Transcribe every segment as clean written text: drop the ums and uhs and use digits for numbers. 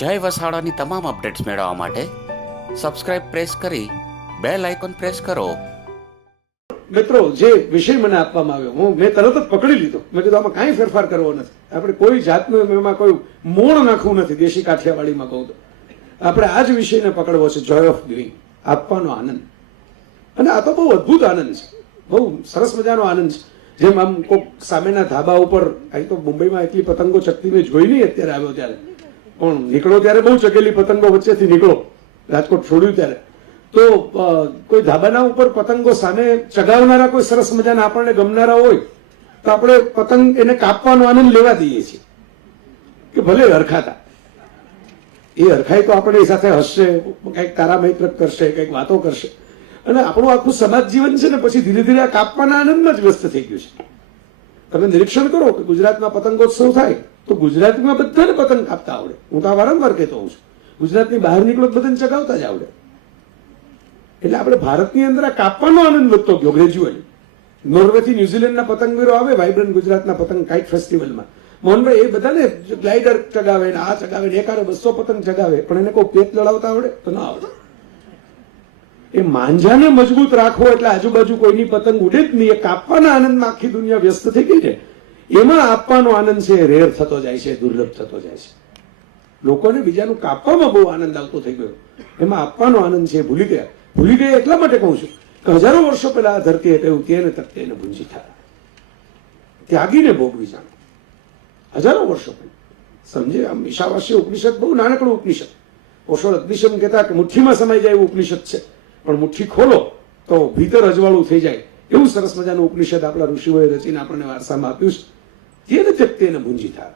જય વસાવડાની તમામ અપડેટ્સ મેળવવા માટે સબસ્ક્રાઇબ પ્રેસ કરી બેલ આઇકોન પ્રેસ કરો. મિત્રો, જે વિષય મને આપવામાં આવ્યો મેં તરત જ પકડી લીધો. મેં કીધું આમાં કાંઈ ફેરફાર કરવો નથી. આપણે કોઈ જાતનું એમાં કોઈ મોણ નાખવું નથી. દેશી કાઠિયાવાડીમાં કહું તો આપણે આ જ વિષયને પકડવો છે, જોય ઓફ ગિવિંગ, આપવાનો આનંદ. અને આ તો બહુ અદભુત આનંદ છે, બહુ સરસ મજાનો આનંદ છે. જેમ આમ કોઈક સામેના ધાબા ઉપર, અહીં તો મુંબઈમાં એટલી પતંગો ચકતી મેં જોઈ નહીં અત્યારે આવ્યો ત્યારે, પણ નીકળો ત્યારે બહુ ચકેલી પતંગો વચ્ચેથી નીકળો, રાજકોટ છોડ્યું ત્યારે તો કોઈ ધાબાના ઉપર પતંગો સામે ચગાવનારા કોઈ સરસ મજાના આપણને ગમનારા હોય તો આપણે પતંગ એને કાપવાનો આનંદ લેવા દઈએ છીએ કે ભલે હરખાતા. એ હરખાય તો આપણે એ સાથે હસશે, કંઈક તારા મૈત્ર કરશે, કંઈક વાતો કરશે. અને આપણું આખું સમાજ જીવન છે ને પછી ધીરે ધીરે આ કાપવાના આનંદમાં જ વ્યસ્ત થઈ ગયું છે. તમે નિરીક્ષણ કરો કે ગુજરાતમાં પતંગોત્સવ થાય તો ગુજરાતમાં બધાને પતંગ કાપતા આવડે. હું તો આ વારંવાર કહેતો હોઉં છું, ગુજરાતની બહાર નીકળો બધાને ચગાવતા જ આવડે. એટલે આપણે ભારતની અંદર આ કાપવાનો આનંદ વધતો ગયો ગ્રેજ્યુઅલી. નોર્વેથી ન્યુઝીલેન્ડના પતંગવીરો આવે વાઇબ્રન્ટ ગુજરાતના પતંગ કાઇટ ફેસ્ટિવલમાં, મોહનભાઈ એ બધાને ગ્લાઇડર ચગાવે ને આ ચગાવે ને એકારે 200 પતંગ ચગાવે, પણ એને કોઈ પેચ લડાવતા આવડે તો ના આવડે. એ માંજાને મજબૂત રાખવો એટલે આજુબાજુ કોઈની પતંગ ઉડે જ નહીં. એ કાપવાના આનંદમાં આખી દુનિયા વ્યસ્ત થઈ ગઈ છે. એમાં આપવાનો આનંદ છે રેર થતો જાય છે, દુર્લભ થતો જાય છે. લોકોને બીજાનું કાપવામાં બહુ આનંદ આવતો થઈ ગયો, એમાં આપવાનો આનંદ છે ભૂલી ગયા. ભૂલી ગયા એટલા માટે કહું છું કે હજારો વર્ષો પહેલા આ ધરતીએ કહ્યું તેને તકતે એને ભૂંજી થાય, ત્યાગીને ભોગવી જાણો. હજારો વર્ષો પહેલા સમજે. આમ ઈશાવાસ્ય ઉપનિષદ બહુ નાનકડું ઉપનિષદ. ઓશો રજનીશમ કહેતા કે મુઠ્ઠીમાં સમાઈ જાય એવું ઉપનિષદ છે, પણ મુઠ્ઠી ખોલો તો ભીતર અજવાળું થઈ જાય એવું સરસ મજાનું ઉપનિષદ આપણા ઋષિઓએ રચીને આપણને વારસામાં આપ્યું છે. તેને તકતે એને ભૂંજી થાય.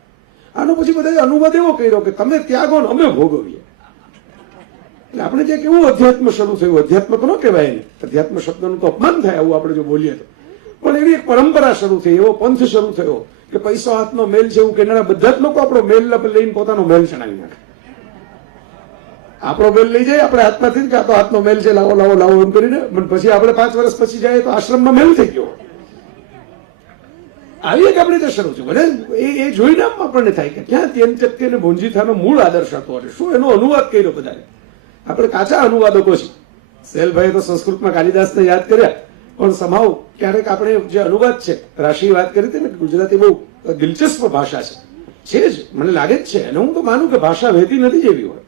આનો પછી બધા અનુવાદ એવો કર્યો કે તમે ત્યાગો ને અમે ભોગવીએ. એટલે આપણે જે કેવું અધ્યાત્મ શરૂ થયું, અધ્યાત્મ તો ન કહેવાય એને, અધ્યાત્મ શબ્દનું તો અપમાન થાય આવું આપણે જો બોલીએ તો, પણ એવી એક પરંપરા શરૂ થઈ, એવો પંથ શરૂ થયો કે પૈસો હાથનો મેલ છે એવું કહેનારા બધા જ લોકો આપણો મેલ લઈને પોતાનો મેલ ચડાવી નાખે. આપણો મેલ લઈ જાય આપણે હાથમાંથી કે આ તો હાથનો મેલ છે, લાવો લાવો લાવો એમ કરીને, પણ પછી આપણે 5 વર્ષ પછી જાય તો આશ્રમમાં મેલ થઈ ગયો. આવી એક આપણે ત્યાં શરૂ છે. ભલે એ જોઈને આપણને થાય કે ક્યાં તેન ચક્કે ને ભૂંજીથાનો મૂળ આદર્શ હતો અને શું એનો અનુવાદ કર્યો. બધાને આપણે કાચા અનુવાદકો છીએ. સેલભાઈએ તો સંસ્કૃતમાં કાલિદાસને યાદ કર્યા, પણ સમાવ ક્યારેક આપણે જે અનુવાદ છે, રાશિ વાત કરી હતી ને, ગુજરાતી બહુ દિલચસ્પ ભાષા છે જ, મને લાગે જ છે. અને હું તો માનું કે ભાષા વહેતી નદી જેવી હોય.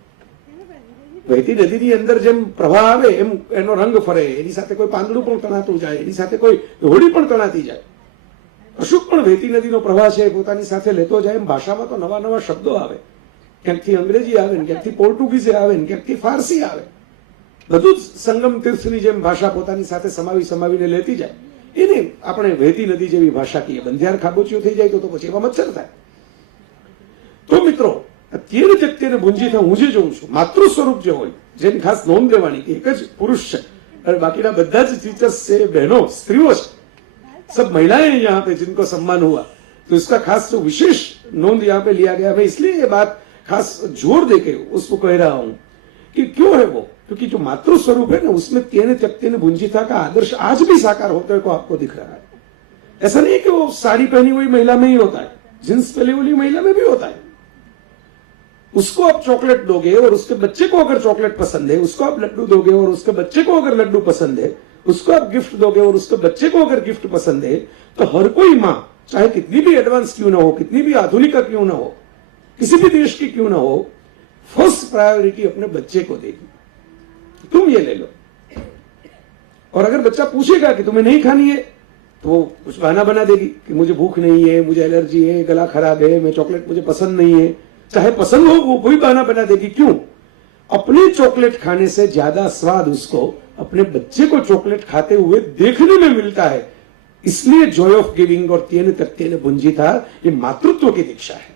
વહેતી નદીની અંદર જેમ પ્રવાહ આવે એમ એનો રંગ ફરે, એની સાથે કોઈ પાંદડું પણ તણાતું જાય, એની સાથે કોઈ હોડી પણ તણાતી જાય. અશુક પણ વહેતી નદીનો પ્રવાહ છે પોતાની સાથે લેતો જાય. એમ ભાષામાં તો નવા નવા શબ્દો આવે, ક્યાંકથી અંગ્રેજી આવે ને ક્યાંકથી પોર્ટુગીઝ આવે ને ક્યાંકથી ફારસી આવે. બધું જ સંગમ તીર્થની જેમ ભાષા પોતાની સાથે સમાવીને લેતી જાય. એને આપણે વહેતી નદી જેવી ભાષા કહીએ. બંધિયાર ખાબોચિયું થઈ જાય તો પછી એમાં મચ્છર થાય. તો મિત્રો, અત્યારે વ્યક્તિને ભૂંજી થાય હું જે જોઉં છું, માતૃ સ્વરૂપ જે હોય, જેની ખાસ નોંધ લેવાની કે એક જ પુરુષ છે અને બાકીના બધા જ ટીચર્સ છે, બહેનો, સ્ત્રીઓ છે, सब महिलाएं यहाँ पे जिनको सम्मान हुआ, तो इसका खास जो विशेष नोंद यहाँ पे लिया गया. मैं इसलिए ये बात खास जोर देके उसको कह रहा हूं कि क्यों है वो, क्योंकि जो मातृ स्वरूप है ना उसमें तेने त्यक्ते ने भुंजिथा का आदर्श आज भी साकार होते को आपको दिख रहा है. ऐसा नहीं कि वो साड़ी पहनी हुई महिला में ही होता है, जींस पहनी हुई महिला में भी होता है. उसको आप चॉकलेट दोगे और उसके बच्चे को अगर चॉकलेट पसंद है, उसको आप लड्डू दोगे और उसके बच्चे को अगर लड्डू पसंद है, उसको आप गिफ्ट दोगे और उसके बच्चे को अगर गिफ्ट पसंद है, तो हर कोई माँ चाहे कितनी भी एडवांस क्यों ना हो, कितनी भी आधुनिक क्यों ना हो, किसी भी देश की क्यों ना हो, फर्स्ट प्रायोरिटी अपने बच्चे को देगी. तुम ये ले लो. और अगर बच्चा पूछेगा कि तुम्हें नहीं खानी है तो वो कुछ बहाना बना देगी कि मुझे भूख नहीं है, मुझे एलर्जी है, गला खराब है, मैं चॉकलेट मुझे पसंद नहीं है. चाहे पसंद हो वो कोई बहाना बना देगी. क्यों? अपने चॉकलेट खाने से ज्यादा स्वाद उसको अपने बच्चे को चॉकलेट खाते हुए देखने में मिलता है. इसलिए जॉय ऑफ गिविंग और तेने तकते ने भुंजिथा ये मातृत्व की दीक्षा है.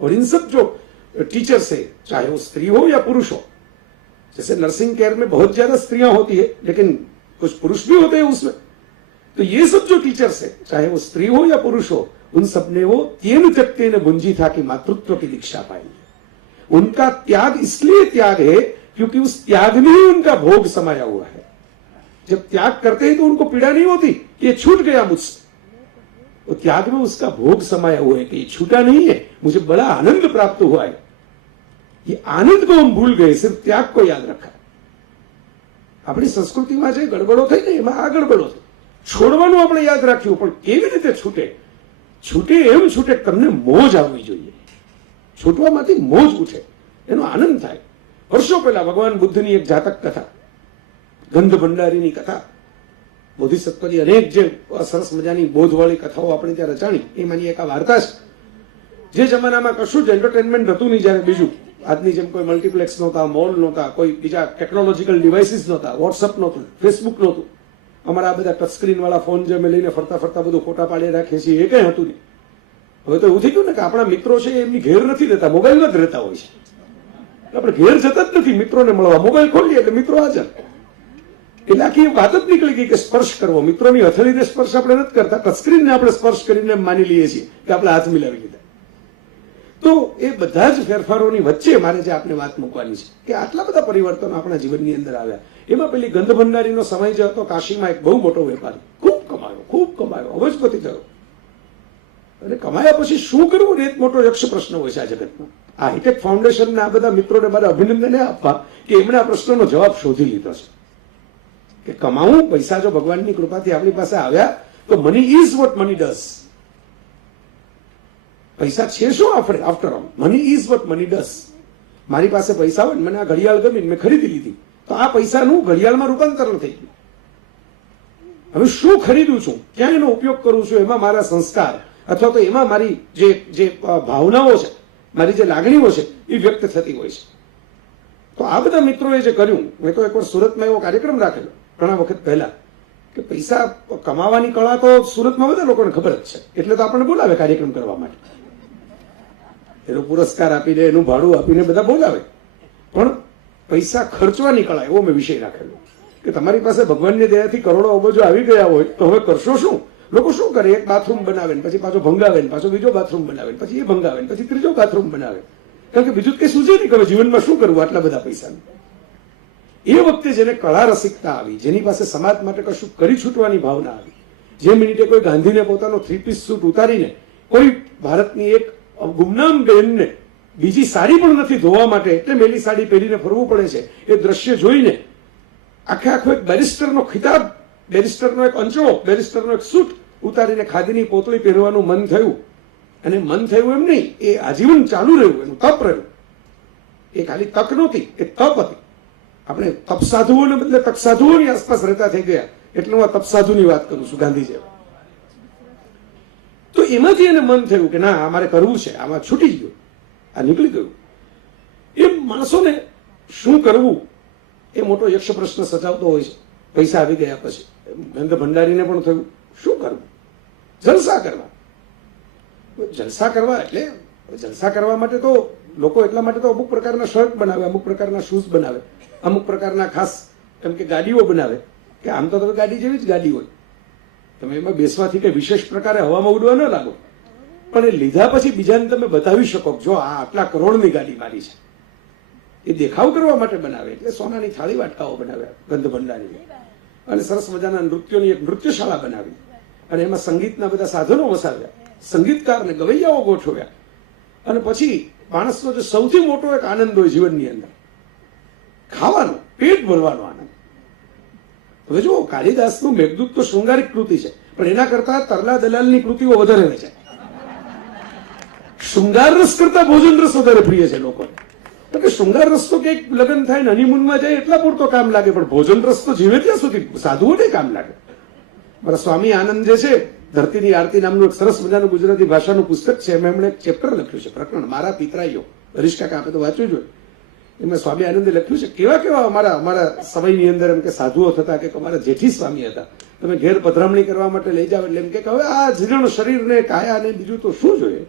और इन सब जो टीचर्स है, चाहे वो स्त्री हो या पुरुष हो, जैसे नर्सिंग केयर में बहुत ज्यादा स्त्रियां होती है लेकिन कुछ पुरुष भी होते हैं उसमें, तो ये सब जो टीचर्स है, चाहे वो स्त्री हो या पुरुष हो, उन सबने वो तेने तकते ने भुंजिथा की मातृत्व की दीक्षा पाई. उनका त्याग इसलिए त्याग है क्योंकि उस त्याग में ही उनका भोग समाया हुआ है. जब त्याग करते हैं तो उनको पीड़ा नहीं होती कि ये छूट गया मुझसे. वो त्याग में उसका भोग समाया हुआ है कि ये छूटा नहीं है, मुझे बड़ा आनंद प्राप्त हुआ है. ये आनंद को हम भूल गए, सिर्फ त्याग को याद रखा. આપણી સંસ્કૃતિમાં જે ગડબડો થઈ ને એમાં આ ગડબડો થઈ. છોડવાનું આપણે યાદ રાખ્યું, પણ કેવી રીતે છૂટે? છૂટે એમ છૂટે તમને મોજ આવવી જોઈએ. છૂટવામાંથી મોજ ઉઠે, એનો આનંદ થાય. વર્ષો પહેલા ભગવાન બુદ્ધની એક જાતક કથા, ગંધ ભંડારીની કથા, બોધિસત્વની અનેક જે સરસ મજાની બોધવાળી કથાઓ આપણે ત્યાં રચાણી, એમાંની એક આ વાર્તા છે. જે જમાનામાં કશું જ એન્ટરટેનમેન્ટ હતું નહીં, જ્યારે બીજું આજની જેમ કોઈ મલ્ટીપ્લેક્સ નહોતા, મોલ નહોતા, કોઈ બીજા ટેકનોલોજીકલ ડિવાઇસીસ નહોતા, વોટ્સઅપ નહોતું, ફેસબુક નહોતું, અમારા આ બધા ટચસ્ક્રીન વાળા ફોન જે અમે લઈને ફરતા ફરતા બધું ફોટા પાડી રાખીએ છીએ, એ કઈ હતું નહીં. હવે તો એવું થઈ ગયું ને કે આપણા મિત્રો છે એમની ઘેર નથી રહેતા, મોબાઈલમાં જ રહેતા હોય છે. આપણે ઘેર જતા જ નથી મિત્રોને મળવા, મોબાઈલ ખોલીએ એટલે મિત્રો હાજર. એટલે આખી વાત જ નીકળી ગઈ કે સ્પર્શ કરવો. મિત્રોની હથેળીને સ્પર્શ આપણે નથી કરતા, ટચસ્ક્રીનને આપણે સ્પર્શ કરીને માની લઈએ છીએ કે આપણે હાથ મિલાવી લીધા. તો એ બધા જ ફેરફારોની વચ્ચે મારે જે આપને વાત મૂકવાની છે કે આટલા બધા પરિવર્તનો આપણા જીવનની અંદર આવ્યા. એમાં પેલી ગંધ ભંડારીનો સમય જે હતો, કાશીમાં એક બહુ મોટો વેપારી, ખૂબ કમાયો, અબજપતિ થયો. અને કમાયા પછી શું કરવું ને એક મોટો યક્ષ પ્રશ્ન હોય છે આ જગતમાં. આ હાઈટેક ફાઉન્ડેશનના આ બધા મિત્રોને મારે અભિનંદન આપવા કે એમણે આ પ્રશ્નનો જવાબ શોધી લીધો છે કે કમાવું, પૈસા જો ભગવાનની કૃપાથી આપણી પાસે આવ્યા તો money is what money does. પૈસા છે શું after all? Money is what money does. મારી પાસે પૈસા હોય, મને આ ઘડિયાળ ગમી, મેં ખરીદી લીધી, તો આ પૈસાનું ઘડિયાળમાં રૂપાંતરણ થઈ ગયું. હવે શું ખરીદું છું, ક્યાં એનો ઉપયોગ કરું છું, એમાં મારા સંસ્કાર અથવા તો એમાં મારી જે ભાવનાઓ છે, મારી જે લાગણીઓ છે એ વ્યક્ત થતી હોય છે. તો આ બધા મિત્રોએ જે કર્યું, મેં તો એકવાર સુરતમાં એવો કાર્યક્રમ રાખેલો ઘણા વખત પહેલા કે પૈસા કમાવાની કળા તો સુરતમાં બધા લોકોને ખબર જ છે, એટલે તો આપણને બોલાવે કાર્યક્રમ કરવા માટે, એનો પુરસ્કાર આપીને, એનું ભાડું આપીને બધા બોલાવે. પણ પૈસા ખર્ચવાની કળા, એવો મેં વિષય રાખેલો કે તમારી પાસે ભગવાનની દયાથી કરોડો અબજો આવી ગયા હોય તો હવે કરશો શું? લોકો શું કરે? એક બાથરૂમ બનાવે ને પછી પાછો ભંગાવે ને પાછો બીજો બાથરૂમ બનાવે ને પછી એ ભંગાવે ને પછી ત્રીજો બાથરૂમ બનાવે, કારણ કે બીજું કઈ સૂઝે નહીં કે જીવનમાં શું કરવું આટલા બધા પૈસાનું. એ વખતે જેને કળા રસિકતા આવી, જેની પાસે સમાજ માટે કશું કરી છૂટવાની ભાવના આવી, જે મિનિટે કોઈ ગાંધીને પોતાનો 3 પીસ સૂટ ઉતારીને કોઈ ભારતની એક ગુમનામ બહેનને બીજી સાડી પણ નથી ધોવા માટે એટલે મેલી સાડી પહેરીને ફરવું પડે છે, એ દ્રશ્ય જોઈને આખો એક બેરિસ્ટરનો ખિતાબ, બેરિસ્ટરનો એક અંચળો, બેરિસ્ટરનો એક સૂટ ઉતારીને ખાદીની પોતળી પહેરવાનું મન થયું. અને મન થયું એમ નહીં, એ આજીવન ચાલુ રહ્યું, એનું તપ રહ્યું. એ ખાલી તક નહોતી, એ તપ હતી. આપણે તપ સાધુઓને બદલે તક સાધુઓની આસપાસ રહેતા થઈ ગયા, એટલે હું આ તપ સાધુની વાત કરું છું, ગાંધીજી. તો એમાંથી એને મન થયું કે ના, અમારે કરવું છે, આમાં છૂટી ગયું, આ નીકળી ગયું. એ માણસોને શું કરવું એ મોટો યક્ષ પ્રશ્ન સજાવતો હોય છે. પૈસા આવી ગયા પછી ગંધ ભંડારીને પણ થયું શું કરવું? જલસા કરવા. જલસા કરવા એટલે જલસા કરવા માટે તો લોકો એટલા માટે તો અમુક પ્રકારના શર્ટ બનાવે, અમુક પ્રકારના શૂઝ બનાવે, અમુક પ્રકારના ખાસ એમ કે ગાડીઓ બનાવે કે આમ તો તમે ગાડી જેવી જ ગાડી હોય, તમે એમાં બેસવાથી કે વિશેષ પ્રકારે હવામાં ઉડવા ન લાગો, પણ એ લીધા પછી બીજાને તમે બતાવી શકો જો આ આટલા કરોડની ગાડી મારી છે. એ દેખાવ કરવા માટે બનાવે, એટલે સોનાની થાળી વાટકાઓ બનાવ્યા ગંધ ભંડારી, અને સરસ મજાના નૃત્યોની એક નૃત્યશાળા બનાવી, અને એમાં સંગીતના બધા સાધનો વસાવ્યા, સંગીતકારને ગવૈયાઓ ગોઠવ્યા. અને પછી માણસનો જે સૌથી મોટો એક આનંદ હોય જીવનની અંદર, ખાવાનો, પેટ ભરવાનો આનંદ. હવે જુઓ, કાલિદાસનું મેઘદૂત તો શૃંગારિક કૃતિ છે, પણ એના કરતા તરલા દલાલની કૃતિઓ વધારે છે. શૃંગાર રસ કરતા ભોજન રસ વધારે પ્રિય છે લોકોને. તો કે શૃંગાર રસ તો કંઈક લગ્ન થાય ને હનીમૂનમાં જાય એટલા પૂરતો કામ લાગે, પણ ભોજન રસ તો જીવે ત્યાં સુધી સાધુઓને કામ લાગે. મારા સ્વામી આનંદ જે છે, ધરતીની આરતી નામનું એક સરસ મજાનું ગુજરાતી ભાષાનું પુસ્તક છે, એમાં એમણે એક ચેપ્ટર લખ્યું છે, પ્રકરણ મારા પિતરાઈઓ. હરીશ કાકા આપણે તો વાંચ્યું જોઈએ. એમાં સ્વામી આનંદે લખ્યું છે કેવા કેવા અમારા સમયની અંદર એમ કે સાધુઓ થતા, કે અમારા જેઠી સ્વામી હતા, તમે ઘેર પધરામણી કરવા માટે લઈ જાઓ એટલે એમ કે હવે આ જીર્ણ શરીરને કાયાને બીજું તો શું જોઈએ,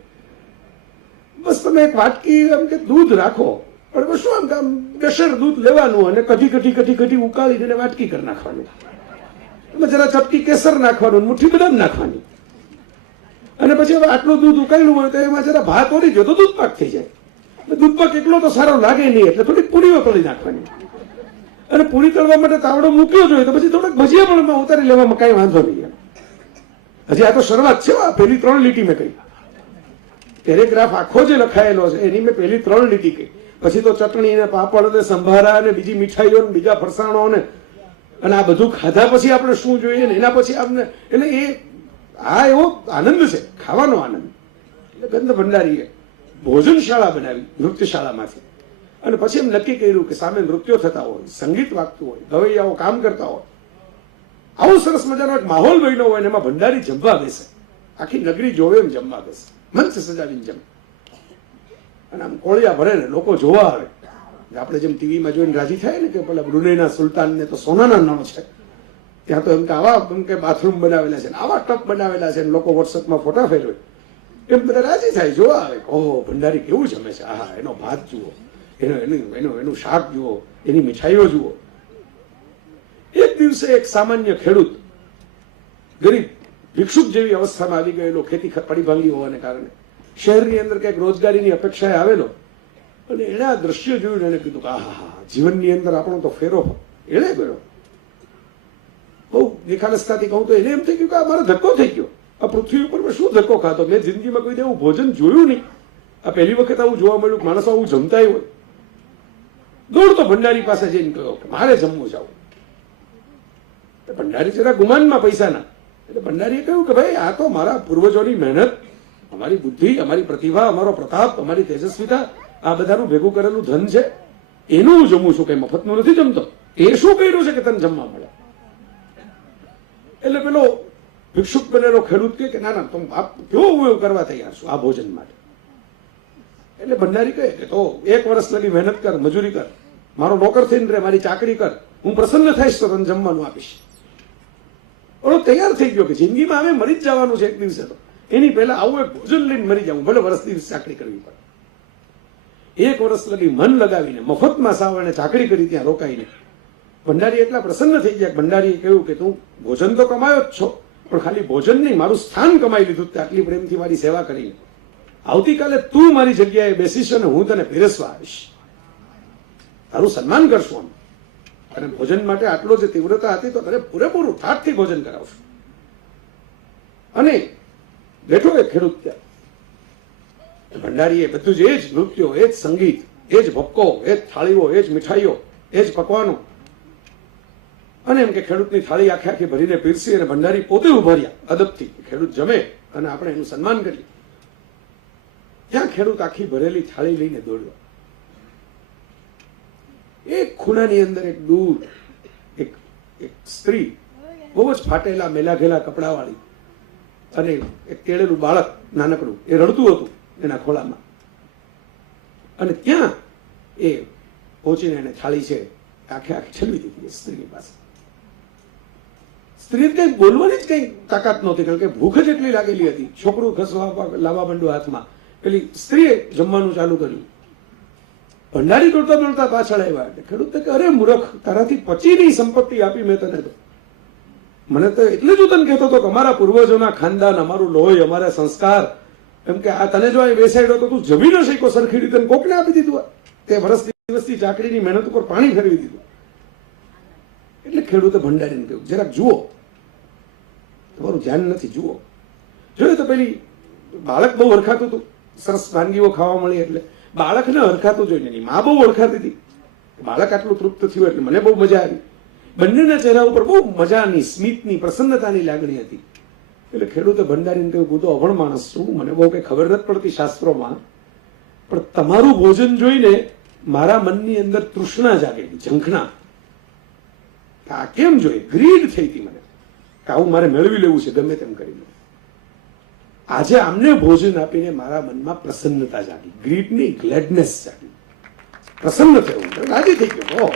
બસ તમે એક વાટકી એમ કે દૂધ રાખો, પણ શું આમ ગશેર દૂધ લેવાનું અને કઢી ઉકાળીને એને વાટકી કરી નાખવાનું, એમાં જરા ચપટી કેસર નાખવાનું, મુઠ્ઠી બદામ નાખવાની, અને પછી હવે આટલું દૂધ ઉકાળ્યું હોય તો એમાં જરા ભાત ઓરી ગયો તો દૂધ પાક થઈ જાય. દૂધપાક એકલો તો સારો લાગે નહીં, એટલે થોડીક પૂરીઓ તળી નાખવાની, અને પૂરી તળવા માટે તાવડો મૂક્યો જોઈએ તો પછી થોડાક ભજીયા પણ એમાં ઉતારી લેવામાં કઈ વાંધો નહીં. હજી આ તો શરૂઆત છે, પહેલી 3 લીટી મેં કહી, પેરેગ્રાફ આખો જે લખાયેલો છે એની મેં પહેલી 3 લીટી કહી. પછી તો ચટણી ને પાપડ ને સંભારા ને બીજી મીઠાઈઓ ને બીજા ફરસાણો ને અને આ બધું ખાધા પછી આપણે શું જોઈએ ને એના પછી આપણે એટલે એ આ એવો આનંદ છે, ખાવાનો આનંદ. એટલે ગંધ ભંડારીએ ભોજનશાળા બનાવી નૃત્યશાળામાંથી અને પછી એમ નક્કી કર્યું કે સામે નૃત્યો થતા હોય, સંગીત વાગતું હોય, ગવૈયાઓ કામ કરતા હોય, આવો સરસ મજાનો એક માહોલ બન્યો હોય ને એમાં ભંડારી જમવા બેસે, આખી નગરી જોવે એમ જમવા બેસે, મંચ સજાવીને જમે અને આમ કોળિયા ભરે ને લોકો જોવા આવે. આપણે જેમ ટીવીમાં જોઈને રાજી થાય ને કે પેલા બ્રુનેઈના સુલતાન ને તો સોનાના નળ છે, ત્યાં તો એમ કે આવા એમ કે બાથરૂમ બનાવેલા છે, આવા ટપ બનાવેલા છે, લોકો વોટ્સએપમાં ફોટા ફેરવે, એમ બધા રાજી થાય, જોવા આવે. ઓહો, ભંડારી કેવું જમે છે, આહા, એનો ભાત જુઓ, એનું શાક જુઓ, એની મીઠાઈઓ જુઓ. એક દિવસે એક સામાન્ય ખેડૂત, ગરીબ ભિક્ષુક જેવી અવસ્થામાં આવી ગયેલો, ખેતી પડી ભાંગી હોવાને કારણે શહેરની અંદર કંઈક રોજગારીની અપેક્ષાએ આવેલો અને એણે આ દ્રશ્ય જોયું એને કીધું કે આહા, જીવનની અંદર આપણો તો ફેરો એણે ગયો. બહુ નિખાલસતાથી કહું તો એને એમ થઈ ગયું કે આ મારો ધક્કો થઈ ગયો, આ પૃથ્વી ઉપર મેં શું ધક્કો ખાતો, મેં જિંદગીમાં કોઈ એવું ભોજન જોયું નહીં, આ પહેલી વખત આવું જોવા મળ્યું, માણસો આવું જમતા હોય. દોડતો ભંડારી પાસે જઈને કહ્યો કે મારે જમવું જાવ. ભંડારી જરા ગુમાનમાં પૈસાના, એટલે ભંડારીએ કહ્યું કે ભાઈ આ તો મારા પૂર્વજોની મહેનત, અમારી બુદ્ધિ, અમારી પ્રતિભા, અમારો પ્રતાપ, અમારી તેજસ્વીતા, આ બધાનું ભેગું કરેલું ધન છે, એનું હું જમું છું, કઈ મફતનું નથી જમતો. એ શું કર્યું છે કે તને જમવા મળે? એટલે પેલો ભિક્ષુક બનેલો ખેડૂત કે ના ના, તમે કેવું એવું કરવા તૈયાર છો આ ભોજન માટે? એટલે ભંડારી કહે કે તો 1 વર્ષ લગી મહેનત કર, મજૂરી કર, મારો નોકર થઈને રે, મારી ચાકરી કર, હું પ્રસન્ન થઈશ તો તને જમવાનું આપીશ. ઓલો તૈયાર થઈ ગયો કે જિંદગીમાં અમે મરી જ જવાનું છે એક દિવસે, તો એની પહેલા આવું એક ભોજન લઈને મરી જવું, ભલે વર્ષ દિવસ ચાકરી કરવી પડે. 1 વર્ષ લગી મન લગાવીને મફતમાં સાવ એને ચાકરી કરી ત્યાં રોકાઈને ભંડારી એટલા પ્રસન્ન થઈ ગયા. ભંડારીએ કહ્યું કે તું ભોજન તો કમાયો જ છો, પણ ખાલી ભોજન નહીં, મારું સ્થાન કમાઈ લીધું આટલી પ્રેમથી મારી સેવા કરીને. આવતીકાલે તું મારી જગ્યાએ બેસીશ અને હું તને પીરસવા આવીશ, તારું સન્માન કરશું અને ભોજન માટે આટલો જે તીવ્રતા હતી તો તને પૂરેપૂરું ઠાઠથી ભોજન કરાવશું. અને બેઠો એક ખેડૂત ત્યાં, ભંડારીએ બધું જ એ જ નૃત્યો, એ જ સંગીત, એ જ ભક્કો, એ જ થાળીઓ, એ જ મીઠાઈઓ, એ જ પકવાનો, અને એમ કે ખેડૂતની થાળી આખે આખી ભરીને પીરસી અને ભંડારી પોતે ઉભા રહ્યા અદબથી, ખેડૂત જમે અને આપણે એનું સન્માન કરીએ. ત્યાં ખેડૂત આખી ભરેલી થાળી લઈને દોડ્યો. એક ખૂણાની અંદર એક દૂર એક સ્ત્રી, બહુ જ ફાટેલા મેલાઘેલા કપડાવાળી અને એક તેડેલું બાળક નાનકડું, એ રડતું હતું એના ખોળામાં. અને ત્યાં એ પહોંચીને એને થાળી છે આખે આખી છલવી દીધી એ સ્ત્રીની પાસે. સ્ત્રીને કઈ બોલવાની જ કઈ તાકાત નહોતી, કારણ કે ભૂખ જ એટલી લાગેલી હતી. છોકરું ખસવા લાવવા માંડ્યું હાથમાં, પેલી સ્ત્રીએ જમવાનું ચાલુ કર્યું. ભંડારી દોડતા દોડતા પાછળ આવ્યા. ખેડૂત કે અરે મૂર્ખ, તારાથી પચી નહીં સંપત્તિ આપી મેં તને તો. મને તો એટલે જ હું તને કહેતો હતો કે અમારા પૂર્વજોના ખાનદાન, અમારું લોહી, અમારા સંસ્કાર, એમ કે આ તને જો અહીં બેસાડ્યો તો તું જમી ન શીખો સરખી રીતે, કોકને આપી દીધું. તે વર્ષ દિવસથી ચાકરીની મહેનત ઉપર પાણી ફેરવી દીધું. એટલે ખેડૂતે ભંડારીને કહ્યું જરાક જુઓ, તમારું ધ્યાન નથી, જુઓ. જોયું તો પેલી બાળક બહુ હરખાતું હતું, સરસ વાનગીઓ ખાવા મળી એટલે બાળકને હરખાતું જોઈને એની મા બહુ ઓળખાતી હતી. બાળક આટલું તૃપ્ત થયું એટલે મને બહુ મજા આવી. બંનેના ચહેરા ઉપર બહુ મજાની, સ્મિતની, પ્રસન્નતાની લાગણી હતી. એટલે ખેડૂતે ભંડારીને કહ્યું હું તો અભણ માણસ છું, મને બહુ કઈ ખબર નથી પડતી શાસ્ત્રોમાં, પણ તમારું ભોજન જોઈને મારા મનની અંદર તૃષ્ણા જાગેલી, ઝંખના. આ કેમ જોઈએ, ગ્રીડ થઈ હતી મને કે આવું મારે મેળવી લેવું છે ગમે તેમ કરીને. આજે આમને ભોજન આપીને મારા મનમાં પ્રસન્નતા જાગી, ગ્રીડ નહીં, ગ્લેડનેસ જાગી, પ્રસન્ન થયું, રાજી થઈ ગયો.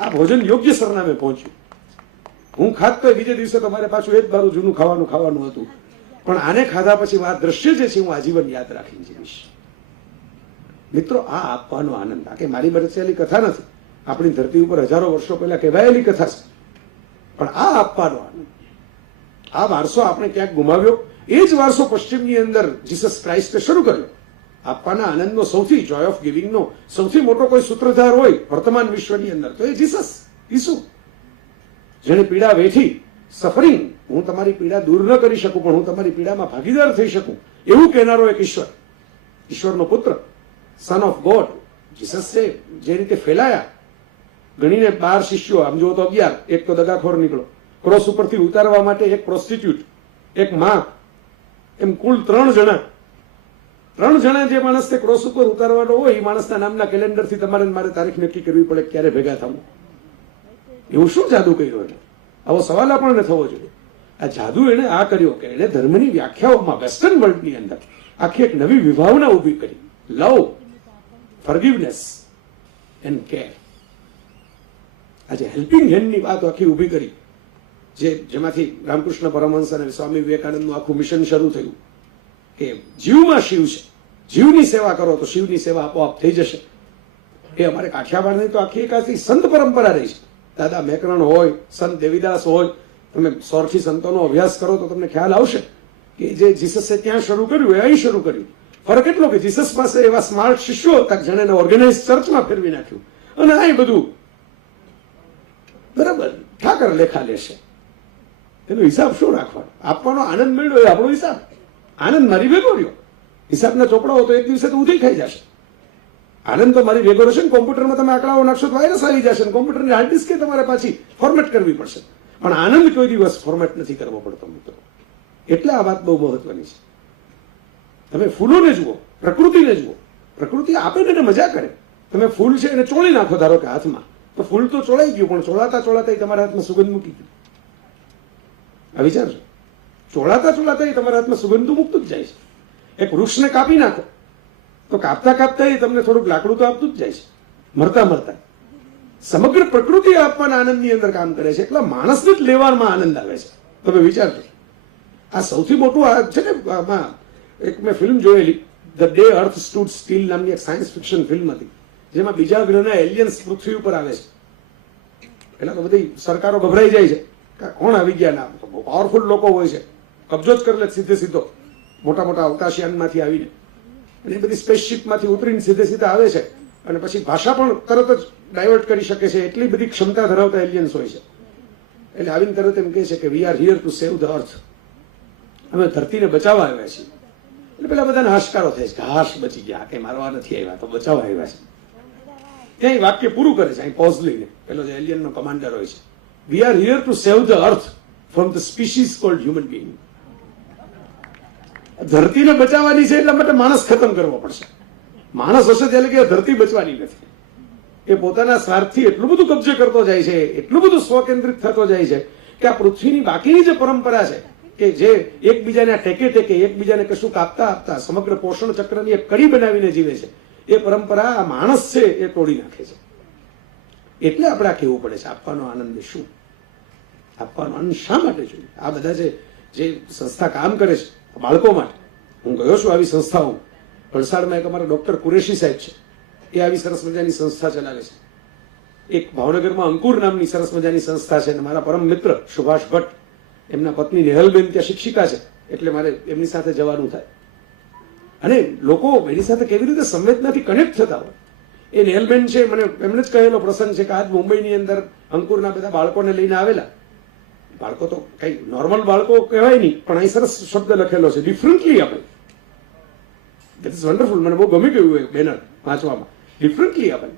આ ભોજન યોગ્ય સરનામે પહોંચ્યું. હું ખાત તો બીજે દિવસે તમારે પાછું એ જ મારું જૂનું ખાવાનું હતું, પણ આને ખાધા પછી આ દ્રશ્ય જે છે હું આજીવન યાદ રાખીને જીવીશ. મિત્રો, આ આપવાનો આનંદ, આ કે મારી બરસેલી કથા નથી, આપણી ધરતી ઉપર હજારો વર્ષો પહેલા કહેવાયેલી કથા છે, પણ આ આપવાનો આનંદ, આ વારસો આપણે ક્યાંક ગુમાવ્યો. એ જ વારસો પશ્ચિમની અંદર જીસસ ક્રાઇસ્ટે શરૂ કર્યો. આપવાના આનંદનો સૌથી, જોય ઓફ ગિવિંગનો સૌથી મોટો કોઈ સૂત્રધાર હોય વર્તમાન વિશ્વની અંદર તો એ જીસસ, ઈસુ, જેને પીડા વેઠી, સફરિંગ, હું તમારી પીડા દૂર ન કરી શકું પણ હું તમારી પીડામાં ભાગીદાર થઈ શકું એવું કહેનારો એક ઈશ્વર, ઈશ્વરનો પુત્ર. સન ઓફ ગોડ જીસસ છે જે રીતે ફેલાયા, ગણીને 12 શિષ્યો, આમ જુઓ તો 11, એક તો દગાખોર નીકળો, ક્રોસ ઉપરથી ઉતારવા માટે એક પ્રોસ્ટિટ્યુટ, એક માં, એમ કુલ 3 જણા જે માણસને ક્રોસ ઉપર ઉતારવાનો હોય એ માણસના નામના કેલેન્ડરથી તમારે ને મારે તારીખ નક્કી કરવી પડે ક્યારે ભેગા થવું. એવું શું જાદુ કર્યો એને? આવો સવાલ આપણને થવો જોઈએ. આ જાદુ એને આ કર્યો કે એને ધર્મની વ્યાખ્યાઓમાં વેસ્ટર્ન વર્લ્ડની અંદર આખી એક નવી વિભાવના ઊભી કરી. લવ, ફોરગિવનેસ એન્ડ કેર. આજે હેલ્પિંગ હેન્ડની વાત આખી ઊભી કરી, જેમાંથી રામકૃષ્ણ પરમહંસ અને સ્વામી વિવેકાનંદનું આખું મિશન શરૂ થયું કે જીવમાં શિવ છે, જીવની સેવા કરો તો શિવની સેવા આપોઆપ થઈ જશે. એ અમારે કાઠિયાવાડની તો આખી એકાથી સંત પરંપરા રહી છે. દાદા મેકરણ હોય, સંત દેવીદાસ હોય, તમે 100 સંતોનો અભ્યાસ કરો તો તમને ખ્યાલ આવશે કે જે જીસસે ત્યાં શરૂ કર્યું એ અહીં શરૂ કર્યું. ફરક એટલો કે જીસસ પાસે એવા સ્માર્ટ શિષ્યો હતા જેણે ઓર્ગેનાઇઝ ચર્ચમાં ફેરવી નાખ્યું, અને આ બધું બરાબર ઠાકર લેખા લેશે. એનો હિસાબ શું રાખવાનો? આપવાનો આનંદ મળ્યો એ આપણો હિસાબ. આનંદ મારી ભેગો રહ્યો. હિસાબના ચોપડાઓ તો એક દિવસે તો ઉધી ખાઈ જશે. આનંદ તો મારી ભેગો રહેશે ને કોમ્પ્યુટરમાં તમે આંકડાઓ નાખશો તો વાયરસ આવી જશે ને કોમ્પ્યુટરની હાર્ડ ડિસ્કે તમારે પાછી ફોર્મેટ કરવી પડશે. પણ આનંદ કોઈ દિવસ ફોર્મેટ નથી કરવો પડતો મિત્રો. એટલે આ વાત બહુ મહત્વની છે. તમે ફૂલોને જુઓ, પ્રકૃતિને જુઓ. પ્રકૃતિ આપે ને મજા કરે. તમે ફૂલ છે એને ચોળી નાખો ધારો કે હાથમાં, તો ફૂલ તો ચોળાઈ ગયું, પણ ચોળાતા તમારા હાથમાં સુગંધ મૂકી ગયું. આ વિચારજો, ચોળાતા તમારા હાથમાં સુગંધ મુકતું જ જાય છે. એક વૃક્ષને કાપી નાખો તો કાપતા એ તમને થોડુંક લાકડું તો આપતું જ જાય છે, મરતા. સમગ્ર પ્રકૃતિ આપવાના આનંદની અંદર કામ કરે છે. એટલે માણસને જ લેવામાં આનંદ આવે છે. તમે વિચારજો, આ સૌથી મોટું આ છે ને. આમાં એક મેં ફિલ્મ જોયેલી, the day earth stood steel નામની એક સાયન્સ ફિક્શન ફિલ્મ હતી, જેમાં બીજા ગ્રહના એલિયન્સ પૃથ્વી ઉપર આવે છે. એટલે તો બધી સરકારો ગભરાઈ જાય છે કે કોણ આવી ગયા. ના, બહુ પાવરફુલ લોકો હોય છે, કબજો જ કરી લે સીધો મોટા અવકાશયાનમાંથી આવીને, અને એ બધી સ્પેસશીપમાંથી ઉતરીને સીધે આવે છે, અને પછી ભાષા પણ તરત જ ડાયવર્ટ કરી શકે છે. એટલી બધી ક્ષમતા ધરાવતા એલિયન્સ હોય છે. એટલે આવીને તરત એમ કહે છે કે વી are here to save the અર્થ. અમે ધરતીને બચાવવા આવ્યા છીએ. એટલે પેલા બધાને હાશકારો થાય છે કે હાશ બચી ગયા, કઈ મારવા નથી આવ્યા, તો બચાવવા આવ્યા છે. ત્યાં વાક્ય પૂરું કરે છે અહીં પોઝ લઈને. પેલો જે એલિયનનો કમાન્ડર હોય છે, we are here to save the earth from the species called human being. ધરતીને બચાવવાની છે, એટલા માટે માણસ ખતમ કરવો પડશે. માણસ હશે ત્યારે કે ધરતી બચવાની નથી. એ પોતાના સ્વાર્થથી એટલું બધું કબજે કરતો જાય છે, એટલું બધું સ્વકેન્દ્રિત થતો જાય છે કે આ પૃથ્વીની બાકીની જે પરંપરા છે કે જે એકબીજાને ટેકે એકબીજાને કશું આપતા સમગ્ર પોષણ ચક્રની એક કડી બનાવીને જીવે છે, એ પરંપરા આ માણસ છે એ તોડી નાખે છે. એટલે આપણે આ કહેવું પડે છે, આપવાનો આનંદ શું, આપવાનો આનંદ શા માટે જોઈએ. આ બધા જે સંસ્થા કામ કરે છે બાળકો માટે, હું ગયો છું આવી સંસ્થાઓ. વલસાડમાં એક અમારા ડોક્ટર કુરેશી સાહેબ છે, એ આવી સરસ મજાની સંસ્થા ચલાવે છે. એક ભાવનગરમાં અંકુર નામની સરસ મજાની સંસ્થા છે, અને મારા પરમ મિત્ર સુભાષ ભટ્ટ, એમના પત્ની નેહલબેન ત્યાં શિક્ષિકા છે, એટલે મારે એમની સાથે જવાનું થાય. અને લોકો એની સાથે કેવી રીતે સંવેદનાથી કનેક્ટ થતા હોય. એ નેહલબેન છે, મને એમણે જ કહેલો પ્રસંગ છે કે આજ મુંબઈની અંદર અંકુરના બધા બાળકોને લઈને આવેલા. બાળકો તો કઈ નોર્મલ બાળકો કહેવાય નહીં, પણ અહીં સરસ શબ્દ લખેલો છે, ડિફરન્ટલી આપણે. That is wonderful. મને બહુ ગમી ગયું એ બેનર વાંચવામાં, ડિફરન્ટલી આપણે.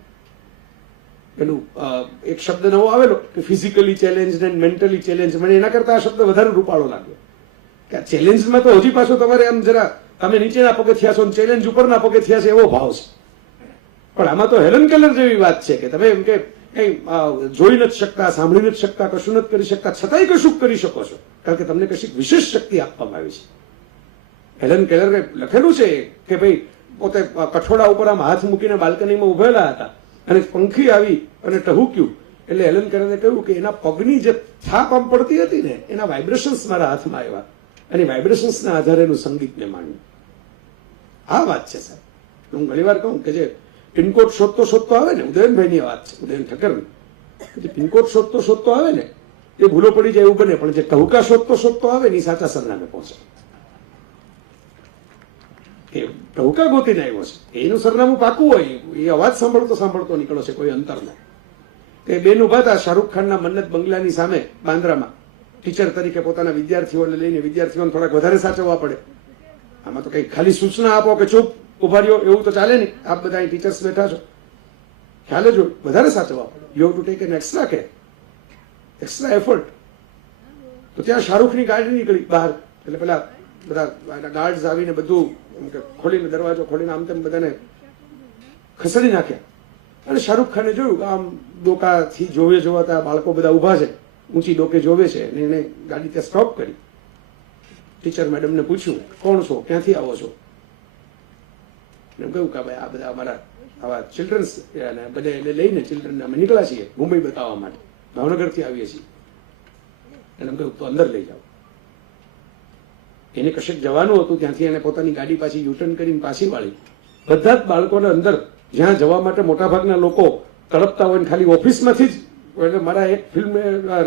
પેલું એક શબ્દ નવો આવેલો કે physically challenge and mentally challenge. મને એના કરતા આ શબ્દ વધારે રૂપાળો લાગ્યો કે આ ચેલેન્જમાં તો હજી પાછું તમારે આમ જરા તમે નીચેના પગથિયા છો, ચેલેન્જ ઉપરના પગથિયા છે એવો ભાવ છે. પણ આમાં તો હેલન કેલર જેવી વાત છે કે તમે એમ કે કઈ જોઈ નથી શકતા, સાંભળી નથી શકતા, કશું નથી કરી શકતા, છતાંય કશું કરી શકો છો, કારણ કે તમને કશીક વિશેષ શક્તિ આપવામાં આવી છે. હેલન કેલરે લખેલું છે કે ભાઈ પોતે કઠોળા ઉપર આમ હાથ મૂકીને બાલ્કનીમાં ઉભેલા હતા, અને પંખી આવી અને ટહુક્યું, એટલે હેલન કેલરે કહ્યું કે એના પગની જે થાપ આમ પડતી હતી ને, એના વાઇબ્રેશન્સ મારા હાથમાં આવ્યા, અને વાઇબ્રેશન્સના આધારે એનું સંગીતને માણ્યું. આ વાત છે સાહેબ. હું ઘણી વાર કહું કે જે પિનકોડ શોધતો આવે ને, ઉદયનભાઈની વાત છે, ઉદયન ઠક્કરની, જે પિનકોડ શોધતો આવે ને એ ભૂલો પડી જાય એવું બને, પણ જે ટહુકા શોધતો આવે ને એ સાચા સરનામે પહોંચે. એ ટહુકા ગોતીને આવ્યો છે, એનું સરનામું પાકું હોય, એ અવાજ સાંભળતો નીકળો છે કોઈ અંતરમાં. તે બેન ઉભા હતા શાહરૂખ ખાનના મન્નત બંગલાની સામે બાંદ્રામાં, ટીચર તરીકે પોતાના વિદ્યાર્થીઓને લઈને. વિદ્યાર્થીઓને થોડાક વધારે સાચવવા પડે. આમાં તો કઈ ખાલી સૂચના આપો કે ચૂપ, ઉભા રહ્યો એવું તો ચાલે નહીં. આપ બધા ટીચર્સ બેઠા છો, ખ્યાલ જ હોય, વધારે સાચવવા પડે. You have to take N extra care, extra effort. તો ત્યાં શાહરૂખની ગાડી નીકળી બહાર, એટલે પેલા બધા ગાર્ડ્સ આવીને બધું એમ કે ખોલીને દરવાજો ખોલીને આમ તેમ બધાને ખસેડી નાખ્યા. અને શાહરૂખ ખાને જોયું કે આમ ડોકાથી જોવાતા બાળકો બધા ઊભા છે, ઊંચી ડોકે જોવે છે, અને એને ગાડી ત્યાં સ્ટોપ કરી. ટીચર મેડમને પૂછ્યું, કોણ છો, ક્યાંથી આવો છો? એમ કહ્યું કે ભાઈ આ બધા અમારા આવા ચિલ્ડ્રન્સ બધા એટલે લઈને ચિલ્ડ્રનને અમે નીકળ્યા છીએ મુંબઈ બતાવવા માટે, ભાવનગરથી આવીએ છીએ. એને એમ કહ્યું તો અંદર લઈ જાઓ. એને કશેક જવાનું હતું, ત્યાંથી એને પોતાની ગાડી પાછી યુટર્ન કરીને પાછી વાળી. બધા જ બાળકોને અંદર જ્યાં જવા માટે મોટાભાગના લોકો તડપતા હોય ને ખાલી ઓફિસમાંથી જ, એટલે મારા એક ફિલ્મ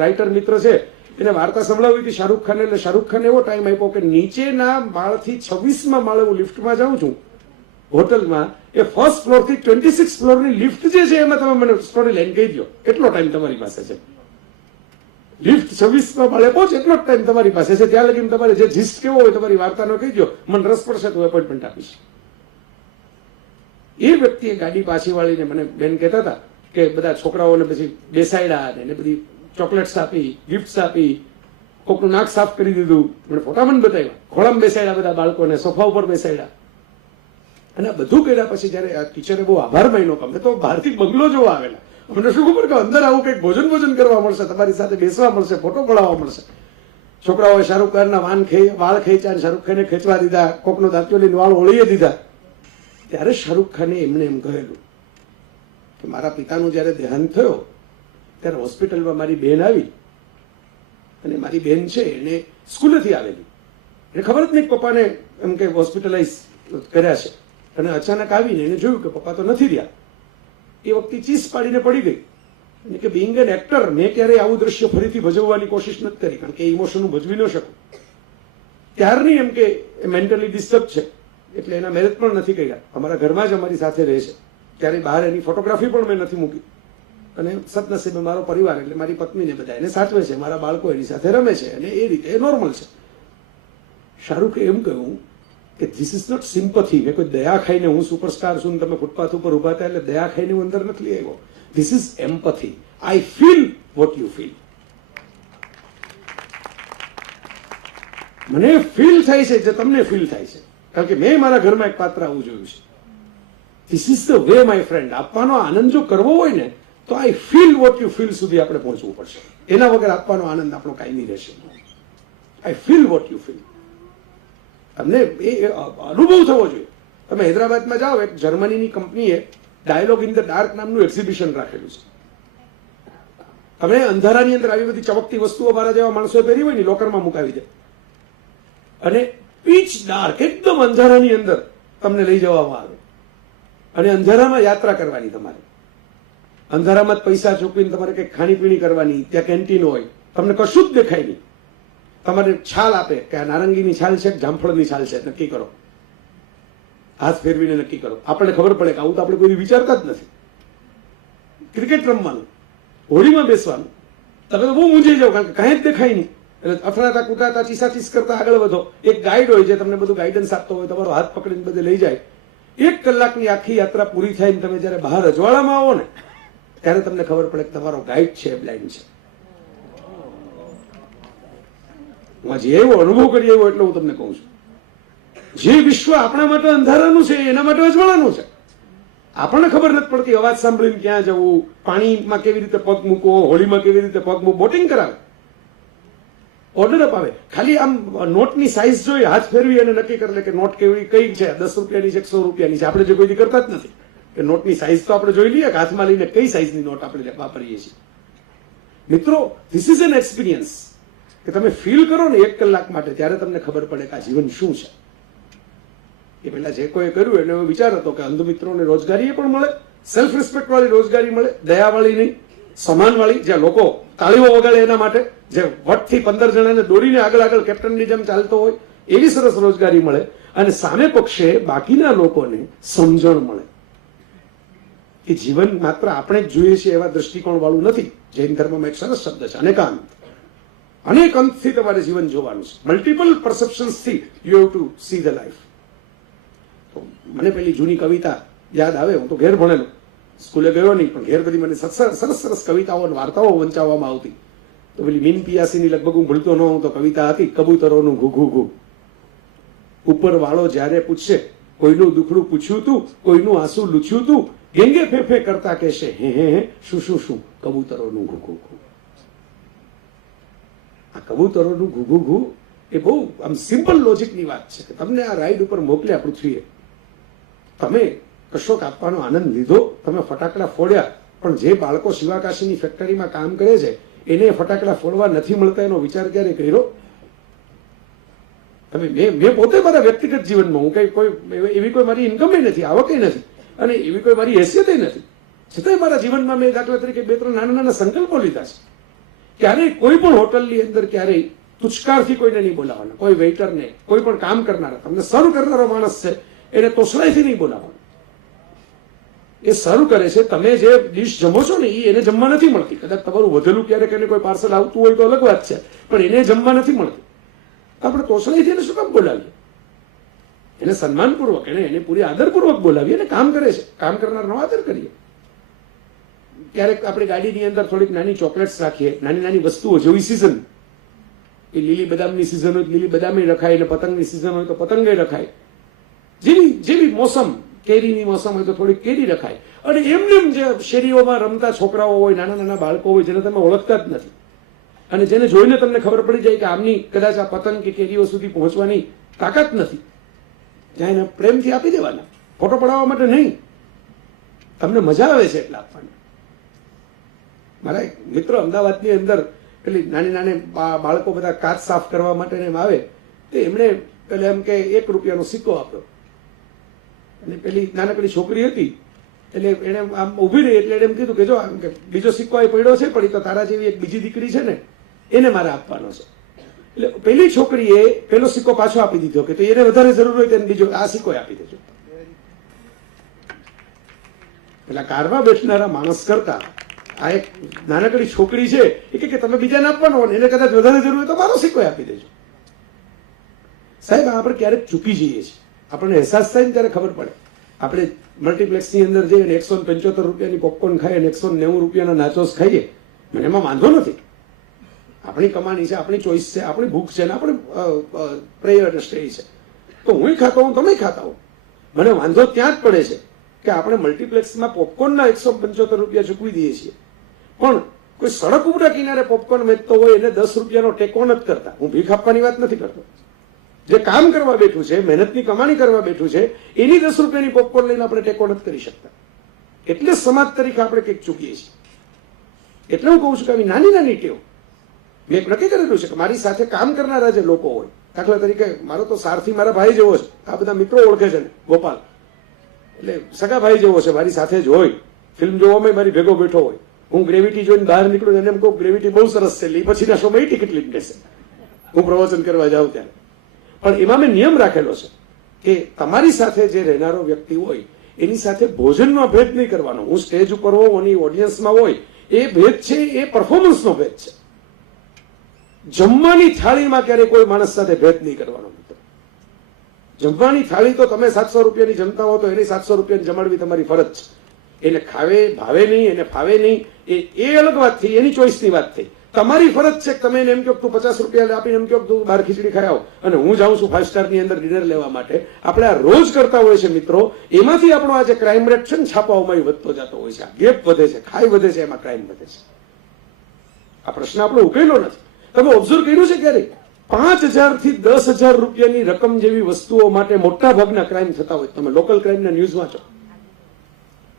રાઇટર મિત્ર છે, એને વાર્તા સંભળાવી હતી શાહરૂખ ખાને. એટલે શાહરૂખ ખાને એવો ટાઈમ આપ્યો કે નીચેના માળથી 26મા માળે હું લિફ્ટમાં જાઉં છું હોટલમાં, એ ફર્સ્ટ ફ્લોર થી 26 ફ્લોરની લિફ્ટ જે છે એમાં તમે મને સ્ટોરી લાઈન કહી દો, એટલો ટાઈમ તમારી પાસે છે. લિફ્ટ 26મા માળે પહોંચ, એટલો જ ટાઈમ તમારી પાસે છે. ત્યાં લગીને તમારે જે જીસ્ટ કેવો હોય તમારી વાર્તાનો કહી દો, મને રસ પડશે તો એપોઇન્ટમેન્ટ આપીશ. એ વ્યક્તિએ ગાડી પાછી વાળીને મને બેન કહેતા હતા કે બધા છોકરાઓને પછી બેસાડ્યા, એને બધી ચોકલેટ્સ આપી, ગિફ્ટ્સ આપી, કોકનું નાક સાફ કરી દીધું, મને ફોટા મને બતાવ્યા, ખોળામાં બેસાડ્યા બધા બાળકોને, સોફા ઉપર બેસાડ્યા. અને આ બધું કર્યા પછી જયારે આ ટીચરે બહુ આભાર માન્યો કે અમે તો બહારથી બંગલો જોવા આવેલા, અમને શું ખબર કે અંદર આવું કંઈક ભોજન કરવા મળશે, તમારી સાથે બેસવા મળશે, ફોટો પડાવવા મળશે. છોકરાઓએ શાહરૂખ ખાનના વાળ ખેંચ્યા, શાહરૂખ ખાને ખેંચવા દીધા, કોકનો દાંતિયો લઈને વાળ ઓળીએ દીધા. ત્યારે શાહરૂખ ખાને એમને એમ કહેલું કે મારા પિતાનું જયારે દેહાંત થયો ત્યારે હોસ્પિટલમાં મારી બેન આવી, અને મારી બેન છે એને સ્કૂલેથી આવેલી, એને ખબર જ નહીં પપ્પાને એમ કે હોસ્પિટલાઇઝ કર્યા છે. અને અચાનક આવીને એને જોયું કે પપ્પા તો નથી રહ્યા. એ વખતે ચીસ પાડીને પડી ગઈ. અને કે બિંગ એન એક્ટર મેં ક્યારેય આવું દ્રશ્ય ફરીથી ભજવવાની કોશિશ નથી કરી, કારણ કે ઇમોશન હું ભજવી ન શકું. ત્યારની એમ કે મેન્ટલી ડિસ્ટર્બ છે, એટલે એના મેરેજ પણ નથી કર્યા. અમારા ઘરમાં જ અમારી સાથે રહે છે. ત્યારે બહાર એની ફોટોગ્રાફી પણ મેં નથી મૂકી. અને સદનસીબે મારો પરિવાર એટલે મારી પત્નીને બધા એને સાચવે છે, મારા બાળકો એની સાથે રમે છે, અને એ રીતે એ નોર્મલ છે. શાહરૂખે એમ કહ્યું કે ધીસ ઇઝ નોટ સિમ્પથી. મેં કોઈ દયા ખાઈને હું સુપરસ્ટાર છું, તમે ફૂટપાથ ઉપર ઉભા હતા એટલે દયા ખાઈને હું અંદર નથી આવ્યો. This is empathy. I feel what you feel. મને ફીલ થાય છે જે તમને ફીલ થાય છે, કારણ કે મેં મારા ઘરમાં એક પાત્ર આવું જોયું છે. This is the way my friend. આપવાનો આનંદ જો કરવો હોય ને તો આઈ ફીલ વોટ યુ ફીલ સુધી આપણે પહોંચવું પડશે. એના વગર આપવાનો આનંદ આપણો કાયમી રહેશે. આઈ ફીલ વોટ યુ ફીલ. તમને એ અનુભવ થવો જોઈએ. તમે હૈદરાબાદમાં જાઓ, એક જર્મનીની કંપનીએ ડાયલોગ ઇન ધ ડાર્ક નામનું એક્ઝિબિશન રાખેલું છે. તમે અંધારાની અંદર આવી બધી ચમકતી વસ્તુઓ મારા જેવા માણસોએ પહેરી હોય ને લોકરમાં મુકાવી દે, અને પીચ ડાર્ક એકદમ અંધારાની અંદર તમને લઈ જવામાં આવે, અને અંધારામાં યાત્રા કરવાની. તમારે અંધારામાં જ પૈસા ચૂકવીને તમારે કંઈક ખાણીપીણી કરવાની. ત્યાં કેન્ટીન હોય, તમને કશું જ દેખાય નહીં. તમારે છાલ આપે કે આ નારંગીની છાલ છે કે જામફળની છાલ છે, નક્કી કરો. હાથ ફેરવીને નક્કી કરો. આપણને ખબર પડે કે આવું તો આપણે કોઈ વિચારતા જ નથી. ક્રિકેટ રમવાનું, હોળીમાં બેસવાનું, તમે તો બહુ મૂંઝાઈ જાવ, કારણ કે કાંઈ જ દેખાય નહીં. એટલે અથડાતા કૂટાતા ચીસાચીસ કરતા આગળ વધો. એક ગાઈડ હોય જે તમને બધું ગાઈડન્સ આપતો હોય, તમારો હાથ પકડીને બધે લઈ જાય. 1 કલાકની આખી યાત્રા પૂરી થાય ને તમે જયારે બહાર અજવાળામાં આવો ને ત્યારે તમને ખબર પડે કે તમારો ગાઈડ છે બ્લાઇન્ડ છે. હું જે એવો અનુભવ કરી આવ્યો એટલે હું તમને કહું છું, જે વિશ્વ આપણા માટે અંધારાનું છે એના માટે અજવાળાનું છે. આપણને ખબર નથી પડતી અવાજ સાંભળીને ક્યાં જવું, પાણીમાં કેવી રીતે પગ મૂકવો, હોળીમાં કેવી રીતે પગ મૂકવો. બોટિંગ કરાવે, ઓર્ડર અપાવે, ખાલી આમ નોટની સાઈઝ જોઈ હાથ ફેરવી અને નક્કી કરી લે કે નોટ કેવી કઈ છે, 10 રૂપિયાની છે 100 રૂપિયાની છે. આપણે જે કોઈ કરતા જ નથી કે નોટની સાઈઝ તો આપણે જોઈ લઈએ કે હાથમાં લઈને કઈ સાઈઝની નોટ આપણે વાપરીએ છીએ. મિત્રો, ધીસ ઇઝ એન એક્સપિરિયન્સ કે તમે ફીલ કરો ને 1 કલાક માટે, ત્યારે તમને ખબર પડે કે આ જીવન શું છે. એ પહેલા જે કોઈ કર્યું એટલે એવો વિચાર હતો કે અંધ મિત્રોને રોજગારી પણ મળે, સેલ્ફ રિસ્પેક્ટ વાળી રોજગારી મળે, દયાવાળી નહીં, સમાન વાળી, જ્યાં લોકો તાળીઓ વગાડે એના માટે, જે વટથી 15 જણાને દોરીને આગળ કેપ્ટનની જેમ ચાલતો હોય એવી સરસ રોજગારી મળે, અને સામે પક્ષે બાકીના લોકોને સમજણ મળે કે જીવન માત્ર આપણે જ જોઈએ છીએ એવા દ્રષ્ટિકોણ વાળું નથી. જૈન ધર્મમાં એક સરસ શબ્દ છે અનેકાંત. અનેક અંતથી તમારે જીવન જોવાનું છે. મલ્ટિપલ પરસેપ્શન્સથી you have to see the life. તો મને પેલી જૂની કવિતા યાદ આવે. હું તો ઘેર ભણેલો, સ્કૂલે ગયો નહીં, પણ ઘેર બધી મને સરસ સરસ કવિતાઓ અને વાર્તાઓ વંચાવવામાં આવતી. તો પેલી મીન પિયાસીની લગભગ હું ભૂલતો ન હોઉં તો કવિતા હતી, કબૂતરોનું ઘુ ઘુ ઘુ. ઉપર વાળો જ્યારે પૂછશે કોઈનું દુખડું પૂછ્યું તું, કોઈનું આંસુ લૂછ્યું તું, ગેંગે ફેફે કરતા કહેશે હે હે હે શું શું શું, કબૂતરોનું ઘુ ઘુ ઘુ. આ કબૂતરોનું ઘુ ઘુ ઘુ એ બહુ આમ સિમ્પલ લોજિકની વાત છે કે તમને આ રાઈડ ઉપર મોકલ્યા પૃથ્વીએ, તમે કશોક આપવાનો આનંદ લીધો, તમે ફટાકડા ફોડ્યા, પણ જે બાળકો શિવાકાશીની ફેક્ટરીમાં કામ કરે છે એને ફટાકડા ફોડવા નથી મળતા એનો વિચાર ક્યારે કર્યો? તમે મેં પોતે મારા વ્યક્તિગત જીવનમાં હું કઈ કોઈ એવી કોઈ મારી ઇન્કમ નથી, આવક નથી, અને એવી કોઈ મારી હેસિયત નથી, છતાંય મારા જીવનમાં મેં દાખલા તરીકે 2-3 નાના નાના સંકલ્પો લીધા છે. ક્યારેય કોઈ પણ હોટલની અંદર ક્યારેય તુષ્કારથી કોઈને નહીં બોલાવવાના, કોઈ વેઇટરને, કોઈ પણ કામ કરનારા, તમને સર્વ કરનારો માણસ છે એને તોસડાઈથી નહીં બોલાવવાનો. એ સર્વ કરે છે, તમે જે ડીશ જમો છો ને એ એને જમવા નથી મળતી. કદાચ તમારું વધેલું ક્યારેક એને કોઈ પાર્સલ આવતું હોય તો અલગ વાત છે, પણ એને જમવા નથી મળતી. આપણે તોસડાઈથી એને શું કામ બોલાવીએ? એને સન્માનપૂર્વક, એને પૂરી આદરપૂર્વક બોલાવીએ. અને કામ કરે છે, કામ કરનારનો આદર કરીએ. ક્યારેક આપણી ગાડીની અંદર થોડીક નાની ચોકલેટ્સ રાખીએ, નાની નાની વસ્તુઓ, જેવી સિઝન, એ લીલી બદામની સિઝન હોય તો લીલી બદામે રખાય, અને પતંગની સિઝન હોય તો પતંગે રખાય. જેવી મોસમ, કેરીની મોસમ હોય તો થોડીક કેરી રખાય. અને એમને જે શેરીઓમાં રમતા છોકરાઓ હોય, નાના નાના બાળકો હોય, જેને તમે ઓળખતા જ નથી, અને જેને જોઈને તમને ખબર પડી જાય કે આમની કદાચ આ પતંગ કે કેરીઓ સુધી પહોંચવાની તાકાત નથી, ત્યાં એને પ્રેમથી આપી દેવાના, ફોટો પડાવવા માટે નહીં. તમને મજા આવે છે એટલે આપવાની. મારા એક મિત્ર અમદાવાદની અંદર પેલી નાની નાની બાળકો બધા કાચ સાફ કરવા માટે એમ આવે, તો એમણે પેલા એમ કે 1 રૂપિયાનો સિક્કો આપ્યો, અને પેલી નાનકડી છોકરી હતી એટલે એને આમ ઊભી રહી એટલે એમ કીધું કે જો આમ કે બીજો સિક્કો અહીં પડ્યો છે, પણ એ તો તારા જેવી એક બીજી દીકરી છે ને એને મારે આપવાનો છે. એટલે પેલી છોકરીએ પેલો સિક્કો પાછો આપી દીધો કે તો એને વધારે જરૂર હોય તો એને બીજો આ સિક્કો આપી દેજો. પેલા કારમાં બેઠનારા માણસ કરતા આ એક નાનકડી છોકરી છે એ કે તમે બીજાને આપવાનો, એને કદાચ વધારે જરૂર હોય તો મારો સિક્કો આપી દેજો. સાહેબ, આપણે ક્યારેક ચૂકી જઈએ છીએ, આપણને અહેસાસ થાય ને ત્યારે ખબર પડે. આપણે મલ્ટીપ્લેક્સની અંદર જઈએ અને 175 રૂપિયાની પોપકોર્ન ખાઈએ અને 190 રૂપિયાના નાચોસ ખાઈએ, મને એમાં વાંધો નથી. આપણી કમાણી છે, આપણી ચોઈસ છે, આપણી ભૂખ છે, ને આપણી પ્રાયોરિટી છે. તો હું ખાતો હું, તમે ખાતા હો, મને વાંધો ત્યાં જ પડે છે કે આપણે મલ્ટીપ્લેક્સમાં પોપકોર્નના 175 રૂપિયા ચૂકવી દઈએ છીએ, પણ કોઈ સડક ઉપરના કિનારે પોપકોર્ન વેચતો હોય એને 10 રૂપિયાનો ટેકો નથી કરતા. હું ભીખ આપવાની વાત નથી કરતો. જે કામ કરવા બેઠું છે, મહેનતની કમાણી કરવા બેઠું છે, એની 10 રૂપિયાની પોપકોર્ન લઈને આપણે ટેકો નથી કરી શકતા. એટલે સમાજ તરીકે આપણે કંઈક ચૂકીએ છીએ. એટલે હું કહું છું કે આવી નાની નાની ટેવ મેં નક્કી કરેલું છે કે મારી સાથે કામ કરનારા જે લોકો હોય, દાખલા તરીકે મારો તો સારથી મારા ભાઈ જેવો છે, આ બધા મિત્રો ઓળખે છે ને, ગોપાલ એટલે સગા ભાઈ જેવો છે, મારી સાથે જ હોય, ફિલ્મ જોવામાં મારી ભેગો બેઠો હોય. હું ગ્રેવિટી જોઈને બહાર નીકળું એને એમ કહું ગ્રેવિટી બહુ સરસ છે, એટલે પછીના શોમાં ટિકિટ લઈને બેસે હું પ્રવચન કરવા જાઉં ત્યારે. પણ એમાં મેં નિયમ રાખેલો છે કે તમારી સાથે જે રહેનારો વ્યક્તિ હોય એની સાથે ભોજનનો ભેદ નહીં કરવાનો. હું સ્ટેજ ઉપર હોઉં અને ઓડિયન્સમાં હોય, એ ભેદ છે એ પરફોર્મન્સનો ભેદ છે. જમવાની થાળીમાં ક્યારે કોઈ માણસ સાથે ભેદ નહીં કરવાનો. જમવાની થાળી તો તમે 700 રૂપિયાની જમતા હો તો એને 700 રૂપિયાની જમાડવી તમારી ફરજ છે. એને ખાવે ભાવે નહીં, એને ફાવે નહીં, એ અલગ વાત થઈ, એની ચોઈસની વાત થઈ. તમારી ફરજ છે કે તમે એને એમ કહો તું 50 રૂપિયા આપીને એમ કહો તું બહાર ખીચડી ખાઈ આવો અને હું જાઉં છું 5 સ્ટારની અંદર ડિનર લેવા માટે. આપણે આ રોજ કરતા હોય છે મિત્રો, એમાંથી આપણો આ જે ક્રાઇમ રેટ છે ને છાપાઓમાં વધતો જતો હોય છે. ગેપ વધે છે, ખાઈ વધે છે, એમાં ક્રાઇમ વધે છે. આ પ્રશ્ન આપણો ઉકેલો નથી. તમે ઓબ્ઝર્વ કર્યું છે ક્યારે 5,000 થી 10,000 રૂપિયાની રકમ જેવી વસ્તુઓ માટે મોટા ભાગના ક્રાઇમ થતા હોય. તમે લોકલ ક્રાઇમના ન્યૂઝ વાંચો,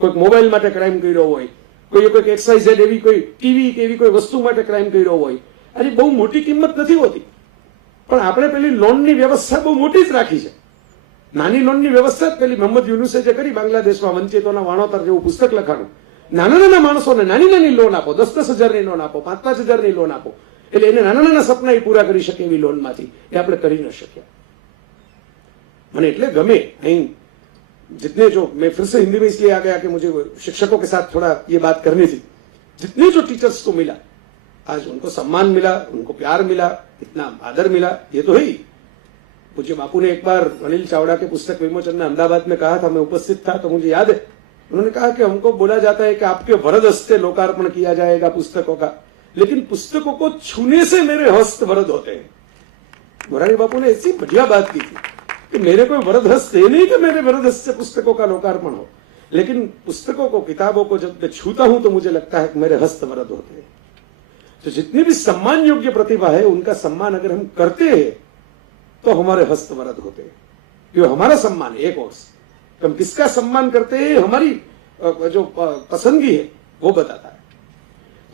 કોઈક મોબાઈલ માટે ક્રાઇમ કર્યો હોય, કોઈક XYZ એવી કોઈ ટીવી કે એવી કોઈ વસ્તુ માટે ક્રાઇમ કર્યો હોય. આજે બહુ મોટી કિંમત નથી હોતી, પણ આપણે પેલી લોનની વ્યવસ્થા બહુ મોટી જ રાખી છે. નાની લોનની વ્યવસ્થા જ પેલી મોહમ્મદ યુનુસે જે કરી બાંગ્લાદેશમાં, વંચિતોના વાણોતર જેવું પુસ્તક લખાણું. નાના નાના માણસોને નાની નાની લોન આપો, 10,000-10,000ની લોન આપો, 5,000-5,000ની લોન આપો, એટલે એને નાના નાના સપના એ પૂરા કરી શકે એવી લોનમાંથી એ આપણે કરી ન શક્યા. મને એટલે ગમે અહીં जितने जो, मैं फिर से हिंदी में इसलिए आ गया कि मुझे शिक्षकों के साथ थोड़ा ये बात करनी थी. जितने जो टीचर्स को मिला आज, उनको सम्मान मिला, उनको प्यार मिला, इतना आदर मिला, ये तो है ही. पूज्य बापू ने एक बार अनिल चावड़ा के पुस्तक विमोचन में अहमदाबाद में कहा था, मैं उपस्थित था, तो मुझे याद है उन्होंने कहा कि हमको बोला जाता है कि आपके वरद हस्ते लोकार्पण किया जाएगा पुस्तकों का, लेकिन पुस्तकों को छूने से मेरे हस्त वरद होते हैं। मोरारी बापू ने ऐसी बढ़िया बात की थी कि मेरे कोई वरद हस्त है नहीं कि मेरे वरद हस्त से पुस्तकों का लोकार्पण हो, लेकिन पुस्तकों को, किताबों को जब मैं छूता हूं तो मुझे लगता है कि मेरे हस्त वरद होते हैं। तो जितनी भी सम्मान योग्य प्रतिभा है उनका सम्मान अगर हम करते हैं तो हमारे हस्त वरद होते हैं। ये हमारा सम्मान है एक और से, हम किसका सम्मान करते हैं हमारी जो पसंदगी है वो बताता है।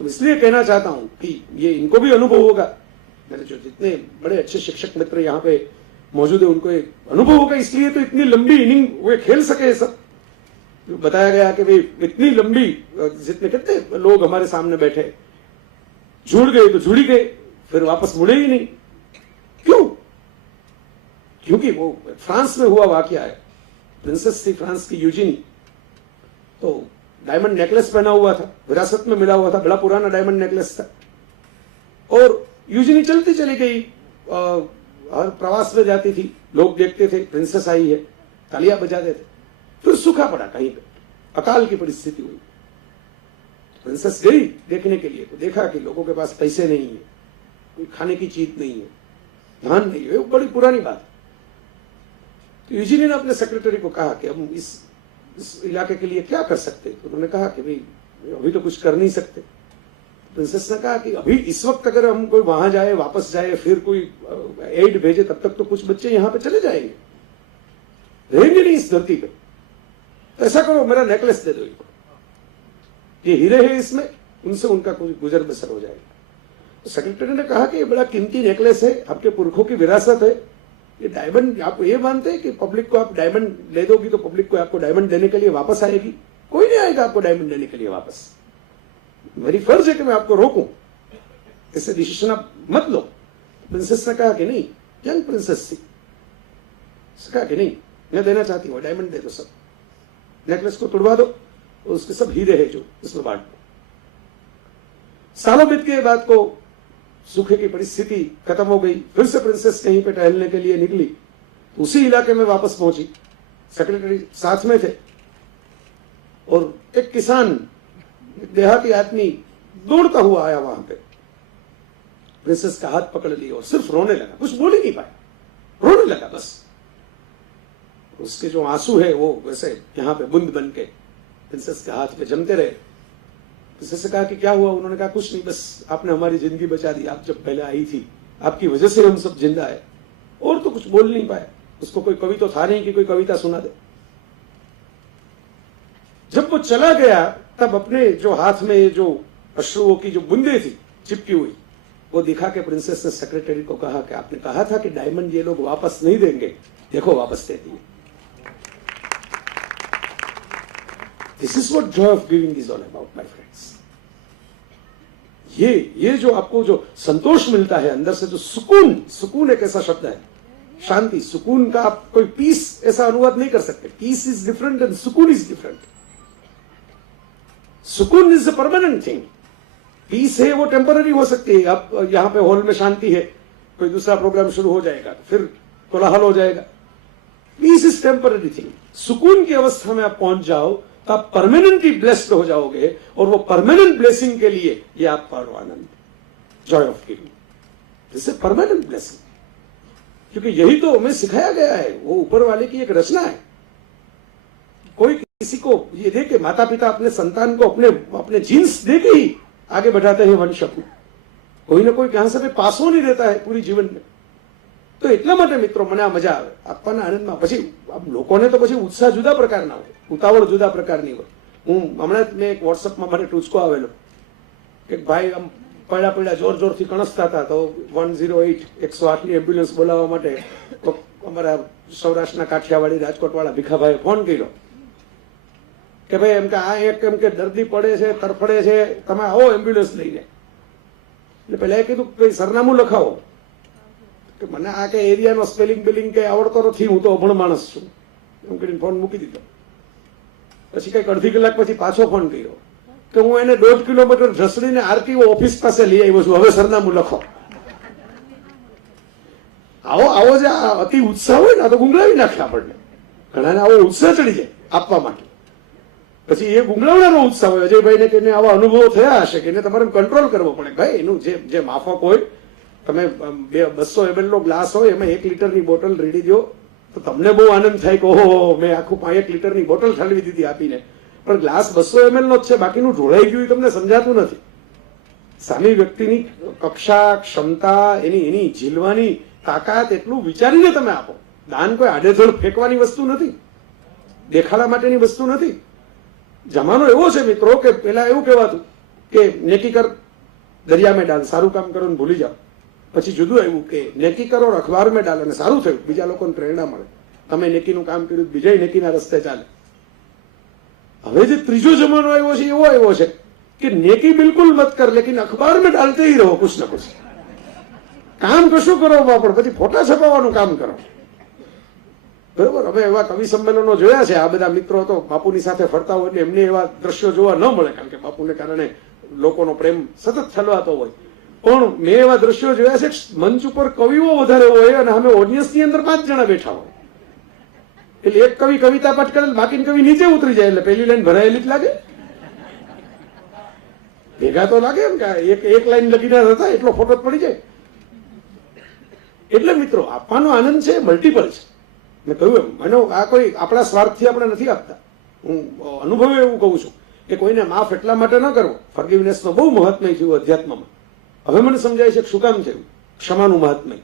तो इसलिए कहना चाहता हूं कि ये इनको भी अनुभव होगा, मेरे जो जितने बड़े अच्छे शिक्षक मित्र यहाँ पे मौजूद है उनको एक अनुभव होगा, इसलिए तो इतनी लंबी इनिंग वे खेल सके। सब बताया गया कि वे इतनी लंबी, जितने कितने लोग हमारे सामने बैठे, जुड़ गए तो जुड़ गए, फिर वापस मुड़े ही नहीं। क्यों? क्योंकि वो फ्रांस में हुआ वाकया है। प्रिंसेस थी फ्रांस की यूजिनी, तो डायमंड नेकलेस पहना हुआ था, विरासत में मिला हुआ था, बड़ा पुराना डायमंड नेकलेस था, और यूजिनी चलती चली गई, हर प्रवास में जाती थी, लोग देखते थे प्रिंसेस आई है, तालियां बजाते थे, फिर सूखा पड़ा कहीं पे, अकाल की परिस्थिति हुई। प्रिंसेस गई देखने के लिए, तो देखा कि लोगों के पास पैसे नहीं है, कोई खाने की चीज नहीं है, धान नहीं है, वो बड़ी पुरानी बात। तो यूजिनी ने अपने सेक्रेटरी को कहा कि हम इस इलाके के लिए क्या कर सकते। तो उन्होंने कहा कि भाई अभी तो कुछ कर नहीं सकते। प्रिंसेस ने कहा कि अभी इस वक्त अगर हम कोई वहां जाए, वापस जाए, फिर कोई एड भेजे, तब तक तो कुछ बच्चे यहां पे चले जाएंगे, रहेंगे नहीं इस धरती पे। तो ऐसा करो, मेरा नेकलेस दे दो इनको, ये हीरे हैं इसमें, उनसे उनका कुछ गुजर बसर हो जाएगा। तो सेक्रेटरी ने कहा कि ये बड़ा कीमती नेकलेस है, आपके पुरखों की विरासत है, ये डायमंड, आप ये मानते हैं कि पब्लिक को आप डायमंड दे दोगी तो पब्लिक को आपको डायमंड देने के लिए वापस आएगी? कोई नहीं आएगा आपको डायमंड देने के लिए वापस। मेरी फर्ज है कि मैं आपको रोकूं, इससे डिसीजन आप मत लो। प्रिंसेस ने कहा कि नहीं, यंग प्रिंसेस थी, कहा कि नहीं, मैं देना चाहती हूँ, डायमंड दे दो, सब नेकलेस को तोड़वा दो, और उसके सब हीरे है जो इसमें बांट दो। सालों बीत के बाद को सूखे की परिस्थिति खत्म हो गई, फिर से प्रिंसेस कहीं पे टहलने के लिए निकली, उसी इलाके में वापस पहुंची, सेक्रेटरी साथ में थे, और एक किसान, देहाती आदमी दौड़ता हुआ आया वहां पे, प्रिंसेस का हाथ पकड़ लिया और सिर्फ रोने लगा, कुछ बोल ही नहीं पाया, रोने लगा बस। उसके जो आंसू है वो वैसे यहाँ पे बूंद बन के प्रिंसेस के हाथ पे जमते रहे। प्रिंसेस से कहा कि क्या हुआ? उन्होंने कहा कुछ नहीं, बस आपने हमारी जिंदगी बचा दी, आप जब पहले आई थी आपकी वजह से हम सब जिंदा है। और तो कुछ बोल नहीं पाया, उसको कोई कवि तो था नहीं कि कोई कविता सुना दे। जब वो चला गया तब अपने जो हाथ में जो अश्रुओं की जो बूंदे थी चिपकी हुई, वो दिखा के प्रिंसेस ने सेक्रेटरी को कहा कि आपने कहा था कि डायमंड ये लोग वापस नहीं देंगे, देखो वापस दे दिए। This is what Joy of giving is all about my friends. ये जो आपको जो संतोष मिलता है अंदर से, जो सुकून एक ऐसा शब्द है, शांति, सुकून का आप कोई पीस ऐसा अनुवाद नहीं कर सकते। पीस इज डिफरेंट एंड सुकून इज डिफरेंट। सुकून is a permanent thing, peace है वो टेम्पररी हो सकती है। आप यहां पे हॉल में शांति है, कोई दूसरा प्रोग्राम शुरू हो जाएगा फिर कोलाहल हो जाएगा। Peace is temporary thing. सुकून की अवस्था में आप पहुंच जाओ तो आप परमानेंटली ब्लेस्ड हो जाओगे, और वो परमानेंट ब्लेसिंग के लिए ये आप पालो आनंद, joy of giving, this is permanent blessing. क्योंकि यही तो हमें सिखाया गया है, वो ऊपर वाले की एक रचना है। कोई किसी को ये दे के, माता पिता अपने संतान को अपने जीन्स दे के ही आगे बढ़ाते हैं वंश को, कोई ना कोई यहां से भी पासो नहीं देता है पूरी जीवन में। तो એટલા માટે મિત્રો મને આ મજા આવે આપવાના આનંદમાં। પછી લોકોને તો પછી ઉત્સાહ જુદા પ્રકારના હોય, ઉતાવળ જુદા પ્રકારની હોય। હું હમણાં જ મેં એક વોટ્સઅપમાં મારે ટૂચકો આવેલો કે ભાઈ આમ પડ્યા જોર જોરથી કણસતા હતા, તો 108 108ની એમ્બ્યુલન્સ બોલાવવા માટે અમારા સૌરાષ્ટ્રના કાઠિયાવાડી રાજકોટવાળા ભીખાભાઈએ ફોન કર્યો કે ભાઈ એમ કે આ એક એમ કે દર્દી પડે છે, તરફડે છે, તમે આવો એમ્બ્યુલન્સ લઈને। એટલે પહેલા એ કીધું કે સરનામું લખાવો, કે મને આ કે એરિયાનો સ્પેલિંગ બિલિંગ કઈ આવડતો નથી, હું તો અભણ માણસ છું, એમ કરીને ફોન મૂકી દીધો। પછી કઈક અડધી કલાક પછી પાછો ફોન કર્યો કે હું એને 1.5 કિલોમીટર ઢસડીને આરટીઓ ઓફિસ પાસે લઈ આવ્યો છું, હવે સરનામું લખો। આવો જે આ અતિ ઉત્સાહ હોય ને આ તો ગુંગળાવી નાખે આપણને. ઘણાને આવો ઉત્સાહ ચડી જાય આપવા માટે, પછી એ ગુંગળાવવાનો ઉત્સાહ હોય. અજયભાઈને કે આવા અનુભવો થયા હશે કે એને તમારે કંટ્રોલ કરવો પડે. ભાઈ એનું જે માફક હોય, તમે 200 ml નો ગ્લાસ હોય એમાં 1 લીટરની બોટલ રેડી દો તો તમને બહુ આનંદ થાય કે ઓહો મેં આખું 1 લીટરની બોટલ ઠાલવી દીધી આપીને. પણ ગ્લાસ 200 ml નો જ છે, બાકીનું ઢોળાઈ ગયું તમને સમજાતું નથી. સામી વ્યક્તિની કક્ષા, ક્ષમતા, એની ઝીલવાની તાકાત એટલું વિચારીને તમે આપો. દાન કોઈ આડેધડ ફેંકવાની વસ્તુ નથી, દેખાડા માટેની વસ્તુ નથી. જમાનો એવો છે મિત્રો કે પેલા એવું કહેવાતું કે નેકી કર દરિયા મેં ડાલ, સારું કામ કરો ને ભૂલી જાઓ. પછી જુદું આવ્યું કે નેકી કરો અખબાર મેં ડાલ, અને સારું થયું, બીજા લોકોને પ્રેરણા મળે. તમે નેકીનું કામ કર્યું, બીજા નેકીના રસ્તે ચાલે. હવે જે ત્રીજો જમાનો આવ્યો છે એવો આવ્યો છે કે નેકી બિલકુલ મત કર, લેકિન અખબાર મેં ડાલતે ही રહો કુછ ના કુછ. કામ કશું કરો પણ પછી ફોટા છપાવવાનું કામ કરો. બરોબર. હવે એવા કવિ સંમેલનો જોયા છે. આ બધા મિત્રો તો બાપુની સાથે ફરતા હોય એટલે એમને એવા દ્રશ્યો જોવા ન મળે, કારણ કે બાપુને કારણે લોકોનો પ્રેમ સતત છલવાતો હોય. પણ મેં એવા દ્રશ્યો જોયા છે મંચ ઉપર કવિઓ વધારે હોય અને અમે ઓડિયન્સની અંદર 5 જણા બેઠા હોય. એટલે એક કવિ કવિતા પાઠ કરે, બાકીની કવિ નીચે ઉતરી જાય એટલે પહેલી લાઈન ભરાયેલી જ લાગે. ભેગા તો લાગે એમ કે એક લાઈન લગીને હતા એટલો ફોટો જ પડી જાય. એટલે મિત્રો આપવાનો આનંદ છે મલ્ટિપલ છે. મેં કહ્યું એમ, મને આ કોઈ આપણા સ્વાર્થથી આપણે નથી આપતા. હું અનુભવે એવું કહું છું કે કોઈને માફ એટલા માટે ન કરવો. ફોરગિવનેસનો બહુ મહાત્મય થયું અધ્યાત્મમાં. હવે મને સમજાય છે શું કામ થયું ક્ષમાનું મહાત્મય.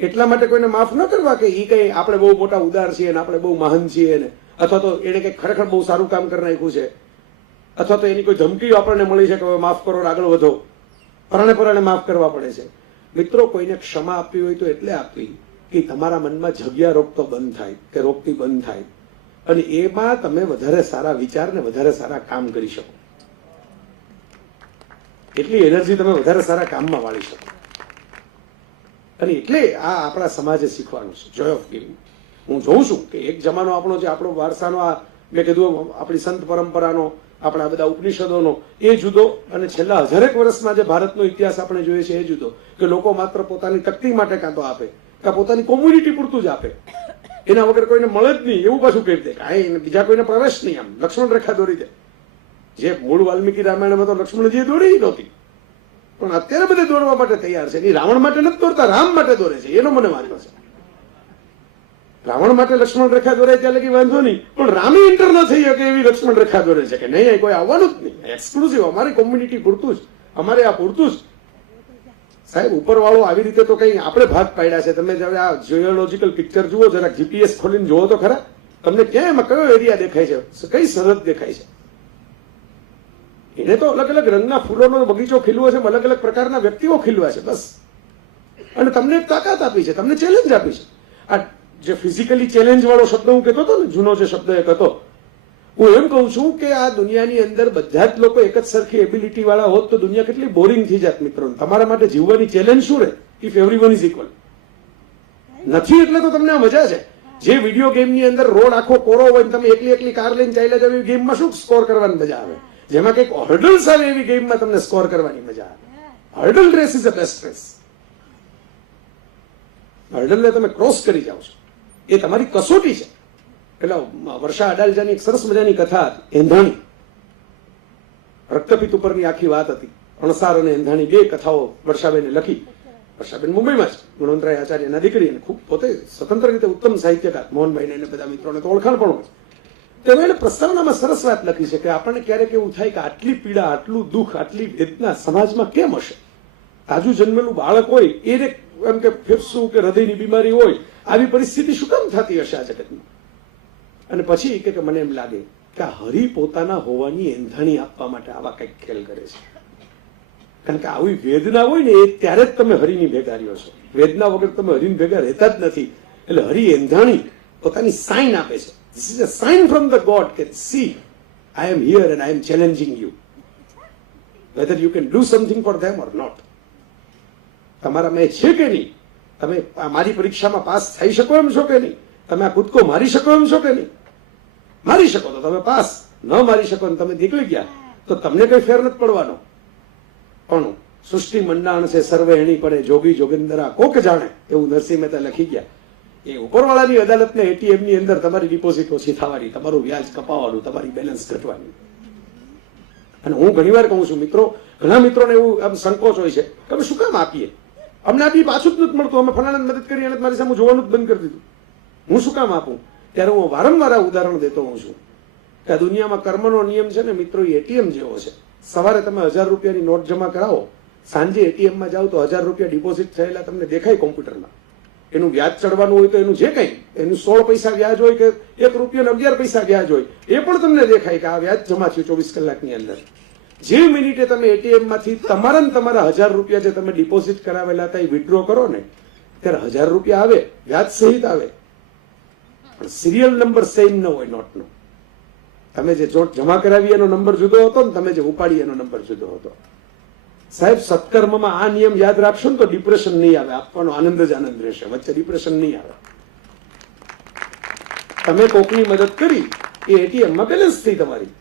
એટલા માટે કોઈને માફ ન કરવા કે એ કઈ આપણે બહુ મોટા ઉદાર છીએ ને આપણે બહુ મહાન છીએ ને, અથવા તો એને કઈ ખરેખર બહુ સારું કામ કરી નાખ્યું છે, અથવા તો એની કોઈ ધમકીઓ આપણને મળી છે કે હવે માફ કરો આગળ વધો, પરાણે માફ કરવા પડે છે. મિત્રો કોઈને ક્ષમા આપવી હોય તો એટલે આપવી કે તમારા મનમાં જગ્યા રોકતો બંધ થાય, કે રોકતી બંધ થાય, અને એમાં તમે વધારે સારા વિચાર ને વધારે સારા કામ કરી શકો. એટલી એનર્જી તમે વધારે સારા કામમાં વાળી શકો. અને એટલે આ આપણા સમાજે શીખવાનું છે, જોય ઓફ ગિવિંગ. હું જોઉં છું કે એક જમાનો આપણો જે આપણો વારસાનો, આ મેં કીધું આપણી સંત પરંપરાનો, આપણા બધા ઉપનિષદોનો એ જુદો, અને છેલ્લા 1000 વર્ષમાં જે ભારતનો ઇતિહાસ આપણે જોઈએ છે એ જુદો. કે લોકો માત્ર પોતાની તકતી માટે કાં તો આપે, કાં પોતાની કોમ્યુનિટી પૂરતું જ આપે, એના વગર કોઈને મળે જ નહીં એવું પાછું કહી દે. કાંઈ બીજા કોઈને પ્રવેશ નહીં, આમ લક્ષ્મણ રેખા દોરી દે. જે મૂળ વાલ્મીકી રામાયણમાં તો લક્ષ્મણજીએ દોરી નહોતી, પણ અત્યારે બધે દોરવા માટે તૈયાર છે. એ રાવણ માટે નથી દોરતા, રામ માટે દોરે છે. એનો મને વાંધો છે. રાવણ માટે લક્ષ્મણ રેખા દોરાય ત્યાં લગી વાંધો નહીં, પણ રામે એન્ટર ન થઈ શકે એવી લક્ષ્મણ રેખા દોરે છે કે નહીં કોઈ આવવાનું જ નહીં, એક્સક્લુઝિવ અમારી કોમ્યુનિટી પૂરતું જ, અમારે આ પૂરતું જ. સાહેબ ઉપરવાળો આવી રીતે તો કઈ આપણે ભાગ પાડ્યા છે. તમે જયારે આ જીઓલોજીકલ પિક્ચર જુઓ, જરાક જીપીએસ ખોલીને જુઓ તો ખરા, તમને ક્યાં એમાં કયો એરિયા દેખાય છે, કઈ સરહદ દેખાય છે. એને તો અલગ અલગ રંગના ફૂલોનો બગીચો ખીલવો છે, અલગ અલગ પ્રકારના વ્યક્તિઓ ખીલવા છે બસ. અને તમને એક તાકાત આપી છે, તમને ચેલેન્જ આપી છે. આ જે ફિઝિકલી ચેલેન્જ વાળો શબ્દ હું કહેતો હતો ને, જૂનો જે શબ્દ એક હતો, હું એમ કહું છું કે આ દુનિયાની અંદર બધા જ લોકો એક જ સરખી એબિલિટી વાળા હોત તો દુનિયા કેટલી બોરિંગ થઈ જાત મિત્રો. તમારા માટે જીવવાની ચેલેન્જ શું રહે ઇફ એવરીવન ઇઝ ઇક્વલ? નથી એટલે તો તમને આ મજા છે. જે વિડીયો ગેમની અંદર રોડ આખો કોરો હોય ને તમે એકલી કાર લઈને ચાલ્યા જાવ એવી ગેમમાં શું સ્કોર કરવાની મજા આવે? જેમાં કંઈક હર્ડલ્સ આવે એવી ગેમમાં તમને સ્કોર કરવાની મજા આવે. Hurdle race is a best race. હર્ડલને તમે ક્રોસ કરી જાઓ છો, એ તમારી કસોટી છે. એટલે વર્ષા અડાલજાની એક સરસ મજાની કથા હતી, એંધાણી. રક્તપિત્ત ઉપરની આખી વાત હતી. અણસાર અને એંધાણી 2 કથાઓ વર્ષાબેને લખી. વર્ષાબેન મુંબઈમાં છે, ગુણવંતરાય આચાર્યના દીકરી, અને ખૂબ પોતે સ્વતંત્ર રીતે ઉત્તમ સાહિત્યકાર. મોહનભાઈને એને બધા મિત્રોને તો ઓળખાણ પણ હોય. તો એને પ્રસ્તાવનામાં સરસ વાત લખી છે કે આપણને ક્યારેક એવું થાય કે આટલી પીડા, આટલું દુઃખ, આટલી વેદના સમાજમાં કેમ હશે? તાજું જન્મેલું બાળક હોય એને એમ કે ફેફસું કે હૃદયની બીમારી હોય, આવી પરિસ્થિતિ શું કામ થતી હશે આ જગતમાં? અને પછી કે મને એમ લાગે કે આ હરિ પોતાના હોવાની એંધાણી આપવા માટે આવા કંઈક ખેલ કરે છે. કારણ કે આવી વેદના હોય ને એ ત્યારે જ તમે હરિની ભેગા રહ્યો છો. વેદના વગર તમે હરિની ભેગા રહેતા જ નથી. એટલે હરિ એંધાણી પોતાની સાઇન આપે છે. This is a sign from the God કે see, I am here and I am challenging you. Whether you can do something for them or not. તમારામાં છે કે નહીં? તમે મારી પરીક્ષામાં પાસ થઈ શકો એમ છો કે નહીં? તમે આ કૂદકો મારી શકો એમ છો કે નહીં? મારી શકો તો તમે પાસ, ન મારી શકો ને તમે નીકળી ગયા તો તમને કઈ ફેર નથી પડવાનો. પણ સૃષ્ટિ મંડાણ છે સર્વે એણી પડે જોગી જોગેન્દ્રા કોક જાણે, એવું નરસિંહ મહેતા લખી ગયા. એ ઉપરવાળાની અદાલતને એટીએમ ની અંદર તમારી ડિપોઝિટ ઓછી થવાની, તમારું વ્યાજ કપાવવાનું, તમારી બેલેન્સ ઘટવાની. અને હું ઘણીવાર કહું છું મિત્રો, ઘણા મિત્રોને એવું આમ સંકોચ હોય છે કે અમે શું કામ આપીએ, અમને આપી પાછું જ નથી મળતું, અમે ફલાણાને મદદ કરી અને મારી સામે જોવાનું જ બંધ કરી દીધું, હું શું કામ આપું. ત્યારે હું વારંવાર આ ઉદાહરણ દેતો હોઉં છું કે આ દુનિયામાં કર્મનો નિયમ છે ને મિત્રો, એટીએમ જેવો છે. સવારે તમે 1000 રૂપિયાની નોટ જમા કરાવો, સાંજે એટીએમમાં જાઓ તો 1000 રૂપિયા ડિપોઝિટ થયેલા તમને દેખાય કોમ્પ્યુટરમાં. એનું વ્યાજ ચડવાનું હોય તો એનું જે કંઈ એનું 16 પૈસા વ્યાજ હોય કે 1 રૂપિયો ને 11 પૈસા વ્યાજ હોય એ પણ તમને દેખાય કે આ વ્યાજ જમા થયું 24 કલાકની અંદર. જે મિનિટે તમે એટીએમ માંથી તમારા ને તમારા 1000 રૂપિયા જે તમે ડિપોઝિટ કરાવેલા હતા એ વિથડ્રો કરો ને, ત્યારે 1000 રૂપિયા આવે, વ્યાજ સહિત આવે, પણ સિરિયલ નંબર સેમ ન હોય નોટનો. તમે જે નોટ જમા કરાવી એનો નંબર જુદો હતો ને તમે જે ઉપાડી એનો નંબર જુદો હતો. સાહેબ સત્કર્મમાં આ નિયમ યાદ રાખશો ને તો ડિપ્રેશન નહીં આવે, આપવાનો આનંદ જ આનંદ રહેશે, વચ્ચે ડિપ્રેશન નહીં આવે. તમે કોકની મદદ કરી એ એટીએમમાં બેલેન્સ થઈ તમારી,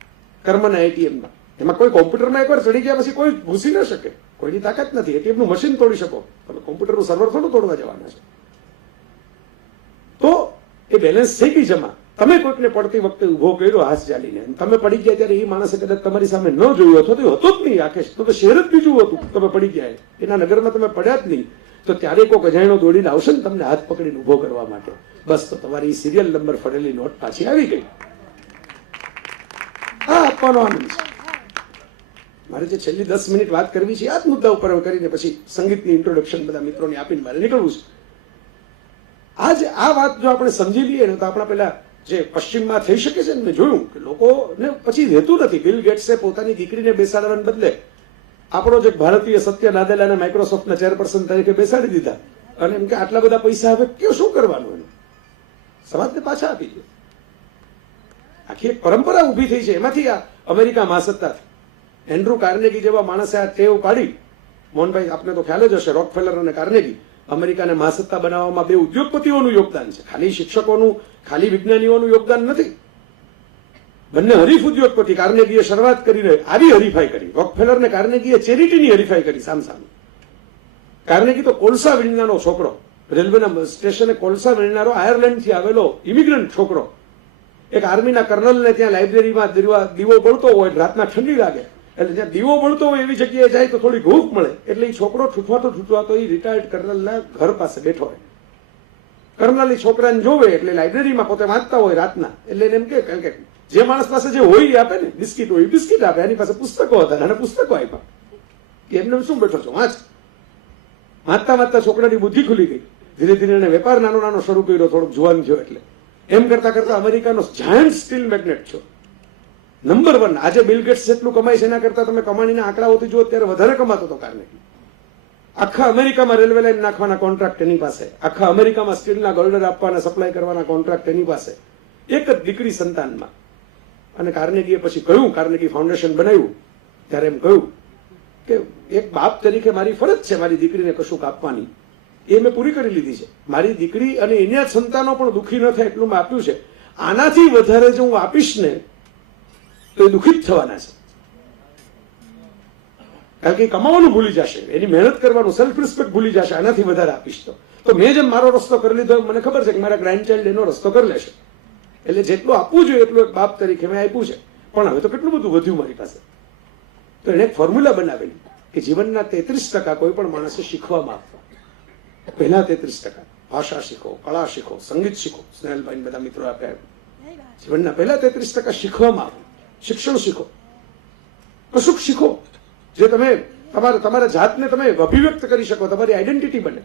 કર્મના એટીએમમાં. એમાં કોઈ કોમ્પ્યુટરમાં એકવાર ચડી ગયા પછી કોઈ ઘૂસી ન શકે, કોઈની તાકાત નથી. એટીએમનું મશીન તોડી શકો, તમે કોમ્પ્યુટરનું સર્વર થોડું તોડવા જવાના છે. તો એ બેલેન્સ થઈ ગઈ જમા. તમે કોઈકને પડતી વખતે ઉભો કર્યો હાથ ચાલીને, તમે પડી ગયા ત્યારે એ માણસે કદાચ તમારી સામે ન જોયું અથવા તો હતો જ નહીં રાકેશ, તો શહેર જ બીજું હતું, તમે પડી ગયા એના નગરમાં તમે પડ્યા જ નહીં, તો ત્યારે કોઈ અજાણ્યો દોડીને આવશે ને તમને હાથ પકડીને ઉભો કરવા માટે, બસ તો તમારી સિરિયલ નંબર ફરેલી નોટ પાછી આવી ગઈ. આ આપવાનો આનંદ છે. મારે જે છેલ્લી 10 મિનિટ વાત કરવી છે આ જ મુદ્દા ઉપર કરીને પછી સંગીતની ઇન્ટ્રોડક્શન બધા મિત્રોને આપીને મારે નીકળવું છે. આજ આ વાત જો આપણે સમજી લઈએ ને તો આપણા પેલા જે પશ્ચિમમાં થઈ શકે છે ને, મેં જોયું કે લોકોને પછી રહેતું નથી. બિલ ગેટ્સે પોતાની દીકરીને બેસાડવાને બદલે આપણો જે ભારતીય સત્ય નાદેલાને માઇક્રોસોફ્ટના ચેરપર્સન તરીકે બેસાડી દીધા અને એમ કે આટલા બધા પૈસા હવે કયો શું કરવાનું, એનું સમાજને પાછા આપી દે. આખી એક પરંપરા ઉભી થઈ છે. એમાંથી આ અમેરિકા મહાસત્તા, એન્ડ્રુ કાર્નેગી જેવા માણસે આ ટેવ પાડી. મોહનભાઈ આપને તો ખ્યાલ જ હશે, રોકફેલર અને કાર્નેગી અમેરિકાને મહાસત્તા બનાવવામાં બે ઉદ્યોગપતિઓનું યોગદાન છે, ખાલી શિક્ષકોનું, ખાલી વિજ્ઞાનીઓનું યોગદાન નથી. બંને હરીફ ઉદ્યોગપતિ. કાર્નેગીએ શરૂઆત કરીને આવી હરીફાઈ કરી, રોકફેલર ને કાર્નેગીએ ચેરિટીની હરીફાઈ કરી સામસામે. કાર્નેગી તો કોલસા વીણનારો છોકરો, રેલવેના સ્ટેશને કોલસા વીણનારો આયર્લેન્ડથી આવેલો ઇમિગ્રન્ટ છોકરો. એક આર્મીના કર્નલને ત્યાં લાઇબ્રેરીમાં દીવો બળતો હોય, રાતના ઠંડી લાગે એટલે જ્યાં દીવો બળતો હોય એવી જગ્યાએ જાય તો થોડી હૂંફ મળે, એટલે એ છોકરો ઠૂઠવાતો એ રિટાયર્ડ કર્નલના ઘર પાસે બેઠો હોય. કર્નલ એ છોકરાને જોવે એટલે લાઇબ્રેરીમાં પોતે વાંચતા હોય રાતના, એટલે એને એમ કે જે માણસ પાસે જે હોય એ આપે ને, બિસ્કીટ હોય બિસ્કીટ આપે, એની પાસે પુસ્તકો હતા અને પુસ્તકો આપ્યા. એમને શું બેઠો છો વાંચ. વાંચતા વાંચતા છોકરાની બુદ્ધિ ખુલી ગઈ. ધીરે ધીરે એને વેપાર નાનો નાનો શરૂ કર્યો, થોડોક જુવાન થયો એટલે. એમ કરતા કરતા અમેરિકાનો જાયન્ટ સ્ટીલ મેગ્નેટ છો, નંબર 1. આજે બિલ ગેટ્સ જેટલું કમાય છે એના કરતા તમે કમાણીના આંકડાઓથી જુઓ ત્યારે વધારે કમાતો હતો કાર્નેગી. આખા અમેરિકામાં રેલવે લાઈન નાખવાના કોન્ટ્રાક્ટ એની પાસે, આખા અમેરિકામાં સ્ટીલના ગોલ્ડર આપવાના સપ્લાય કરવાના કોન્ટ્રાક્ટ એની પાસે, એક જ દીકરી સંતાનમાં. અને કાર્નેગીએ પછી કહ્યું, કાર્નેગી ફાઉન્ડેશન બનાવ્યું ત્યારે એમ કહ્યું કે એક બાપ તરીકે મારી ફરજ છે મારી દીકરીને કશુંક આપવાની, એ મેં પૂરી કરી લીધી છે. મારી દીકરી અને એના જ સંતાનો પણ દુઃખી ન થાય એટલું મેં આપ્યું છે. આનાથી વધારે જો હું આપીશ ને તો એ દુઃખી જ થવાના છે, કારણ કે એ કમાવાનું ભૂલી જશે, એની મહેનત કરવાનું, સેલ્ફ રિસ્પેક્ટ ભૂલી જશે આનાથી વધારે આપીશ તો. તો મેં જેમ મારો રસ્તો કરી લીધો મને ખબર છે કે મારા ગ્રાન્ડચાઇલ્ડ એનો રસ્તો કરી લેશે. એટલે જેટલું આપવું જોઈએ એટલું એક બાપ તરીકે મેં આપ્યું છે. પણ હવે તો કેટલું બધું વધ્યું મારી પાસે. તો એને એક ફોર્મ્યુલા બનાવેલી કે જીવનના 33% કોઈ પણ માણસે શીખવામાં આપવા. પહેલા 33% ભાષા શીખો, કળા શીખો, સંગીત શીખો. સ્નેહલભાઈ બધા મિત્રો આપ્યા. જીવનના પહેલા 33% શીખવામાં આપો, શિક્ષણ શીખો, કશુંક શીખો જે તમે તમારા જાતને તમે અભિવ્યક્ત કરી શકો, તમારી આઈડેન્ટિટી બને.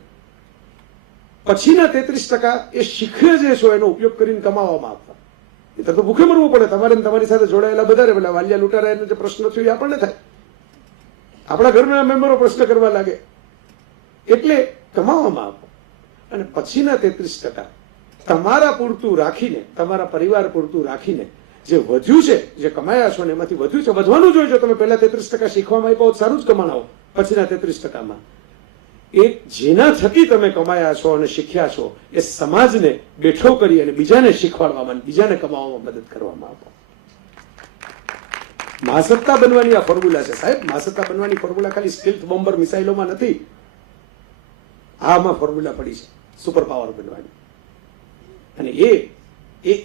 પછીના 33% એ શીખે જે છો એનો ઉપયોગ કરીને કમાવામાં આપવા. એ તો ભૂખે મરવું પડે. તમારે તમારી સાથે જોડાયેલા બધા પેલા વાલિયા લૂંટારાયનો જે પ્રશ્ન થયો એ આપણને થાય, આપણા ઘરના મેમ્બરો પ્રશ્ન કરવા લાગે. એટલે કમાવામાં આપો. અને પછીના 33% તમારા પૂરતું રાખીને, તમારા પરિવાર પૂરતું રાખીને જે વધ્યું છે, જે કમાયા છો ને એમાંથી વધ્યું છે, વધવાનું જોઈએ. તમે પહેલા 33% શીખવામાં આપ્યો સારું જ કમાણાવો. પછીના 33%માં એક જેના થકી તમે કમાયા છો અને શીખ્યા છો એ સમાજને બેઠો કરી અને બીજાને શીખવાડવામાં, બીજાને કમાવામાં મદદ કરવામાં આપો. મહાસત્તા બનવાની આ ફોર્મ્યુલા છે સાહેબ. મહાસત્તા બનવાની ફોર્મ્યુલા ખાલી સ્ટીલ્થ બોમ્બર મિસાઇલોમાં નથી. આમાં ફોર્મ્યુલા પડી છે સુપર પાવર બનવાની. અને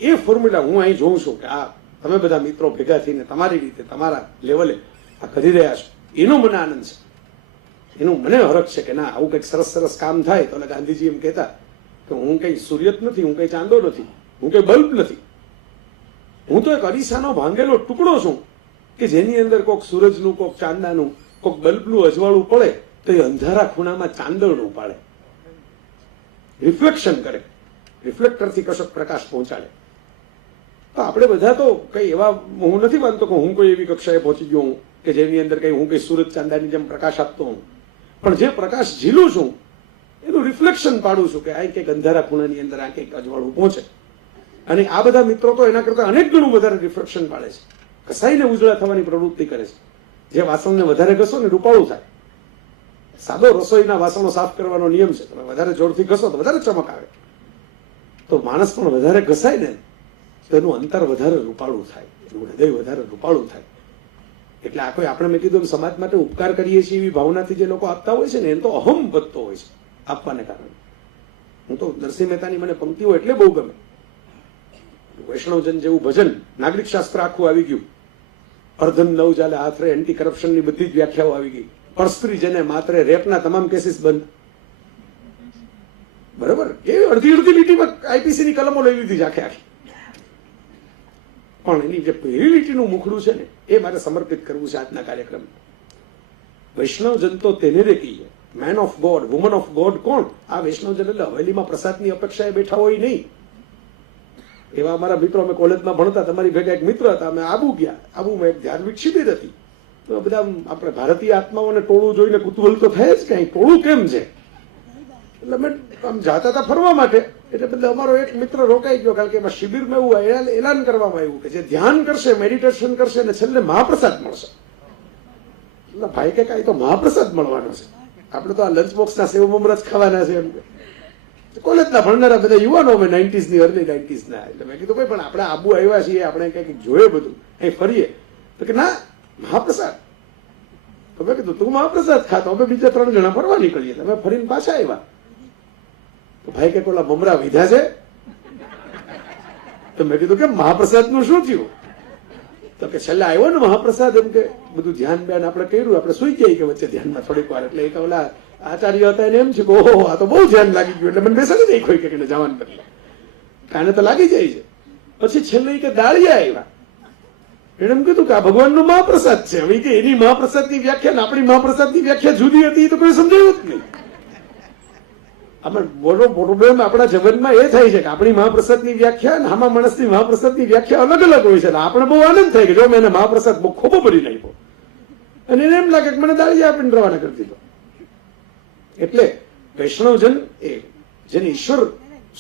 એ ફોર્મ્યુલા હું અહીં જોઉં છું કે આ તમે બધા મિત્રો ભેગા થઈને તમારી રીતે તમારા લેવલે આ કરી રહ્યા છો, એનો મને આનંદ છે, એનું મને હરખ છે કે ના આવું કંઈક સરસ સરસ કામ થાય. તો ગાંધીજી એમ કહેતા કે હું કઈ સૂર્ય જ નથી, હું કઈ ચાંદો નથી, હું કઈ બલ્બ નથી, હું તો એક અરીસાનો ભાંગેલો ટુકડો છું કે જેની અંદર કોક સૂરજનું, કોક ચાંદાનું, કોક બલ્બનું અજવાળું પડે તો એ અંધારા ખૂણામાં ચાંદરનું પાડે, રિફ્લેક્શન કરે, રિફ્લેક્ટરથી કશોક પ્રકાશ પહોંચાડે. તો આપણે બધા તો કઈ એવા, હું નથી માનતો કે હું કોઈ એવી કક્ષાએ પહોંચી ગયો હું કે જેની અંદર કઈ હું કઈ સૂરજ ચાંદાની જેમ પ્રકાશ આપતો હું, પણ જે પ્રકાશ ઝીલું છું એનું રિફ્લેક્શન પાડું છું કે આ કંઈક અંધારા ખૂણાની અંદર આ કંઈક અજવાળું પહોંચે. અને આ બધા મિત્રો તો એના કરતા અનેક ગણું વધારે રિફ્લેક્શન પાડે છે, ઘસાઈને ઉજળા થવાની પ્રવૃત્તિ કરે છે. જે વાસણને વધારે ઘસો ને રૂપાળું થાય. સાદો રસોઈના વાસણો સાફ કરવાનો નિયમ છે, તમે વધારે જોરથી ઘસો તો વધારે ચમક આવે. તો માણસ પણ વધારે ઘસાય ને તો એનું અંતર વધારે રૂપાળું થાય, એનું હૃદય વધારે રૂપાળું થાય. એટલે આ કોઈ આપણે મેં કીધું સમાજ માટે ઉપકાર કરીએ છીએ એવી ભાવનાથી જે લોકો આપતા હોય છે ને એને તો અહમ વધતો હોય છે આપવાને કારણે. હું તો નરસિંહ મહેતાની મને પંક્તિઓ એટલે બહુ ગમે. વૈષ્ણવજન જેવું ભજન, નાગરિક શાસ્ત્ર આખું આવી ગયું. અર્ધન નવ ચાલે હાથરે, એન્ટી કરપ્શનની બધી જ વ્યાખ્યાઓ આવી ગઈ. પરસ્ત્રી જેને માત્રે, રેપના તમામ કેસીસ બંધ. બરોબર, એ અડધી લીટીમાં આઈપીસીની કલમો લઈ લીધી આખે આખી. પણ એની જે પહેલી લીટીનું મુખડું છે ને એ મારે સમર્પિત કરવું છે આજના કાર્યક્રમ. વૈષ્ણવજન તો તેને રે કહીએ, man of God, woman of God કોણ? આ વૈષ્ણવજન એટલે હવેલીમાં પ્રસાદની અપેક્ષાએ બેઠા હોય નહીં. એવા અમારા મિત્રો, અમે કોલેજમાં ભણતા, તમારી ભેગા એક મિત્ર હતા, અમે આબુ ગયા. આબુમાં એક ધાર્મિક શિબિર હતી. તો બધા આપણે ભારતીય આત્માઓને ટોળું જોઈને કુતૂહલ તો થાય જ કે અહીં ટોળું કેમ છે. એટલે અમે આમ જાતા હતા ફરવા માટે, એટલે બધા અમારો એક મિત્ર રોકાઈ ગયો, કારણ કે એમાં શિબિરમાં એવું એલાન કરવામાં આવ્યું કે જે ધ્યાન કરશે, મેડિટેશન કરશે ને છેલ્લે મહાપ્રસાદ મળશે. એટલે ભાઈ કે કાંઈ તો મહાપ્રસાદ મળવાનો છે, આપણે તો આ લંચ બોક્સના સેવ મમરા જ ખાવાના છે એમ. કોલેજના ભણનારા બધા યુવાનો અમે 90s ની, અર્લી 90s ના. એટલે મેં કીધું ભાઈ પણ આપણે આબુ આવ્યા છીએ, આપણે કંઈક જોઈએ બધું, અહીં ફરીએ. તો કે ના મહાપ્રસાદ. તો મેં કીધું તું મહાપ્રસાદ ખાતો, અમે બીજા 3 જણા ફરવા નીકળીએ. તમે ફરીને પાછા આવ્યા. તો ભાઈ કે પેલા મમરા વિધા છે? તો મેં કીધું કે મહાપ્રસાદ નું શું થયું? તો કે છેલ્લે આવ્યો ને મહાપ્રસાદ, એમ કે બધું ધ્યાન બ્યાન આપણે કર્યું, આપણે સુઈ ગયા કે વચ્ચે ધ્યાનમાં થોડીક વાર. એટલે એક ઓલા આચાર્ય હતા એને એમ છે કે ઓહો આ તો બહુ ધ્યાન લાગી ગયું, એટલે મને બેસાડી દઈ કોઈ કે જવાન બદલે કાને તો લાગી જાય છે. પછી છેલ્લે કે દાળિયા આવ્યા, એને એમ કીધું કે આ ભગવાનનો મહાપ્રસાદ છે. હવે કે એની મહાપ્રસાદની વ્યાખ્યા ને આપણી મહાપ્રસાદની વ્યાખ્યા જુદી હતી, તો કોઈ સમજાયું જ નહીં. મોટો પ્રોબ્લેમ આપણા જીવનમાં એ થાય છે કે આપણી મહાપ્રસાદની વ્યાખ્યા અને આમાં માણસની મહાપ્રસાદની વ્યાખ્યા અલગ અલગ હોય છે. આપણે બહુ આનંદ થાય કે જો મેં એને મહાપ્રસાદ બહુ ખોબો ભરી નાખ્યો, અને એને એમ લાગે કે મને દાળિયા આપીને રવાના કરી દીધો. એટલે વૈષ્ણવજન એ જેને ઈશ્વર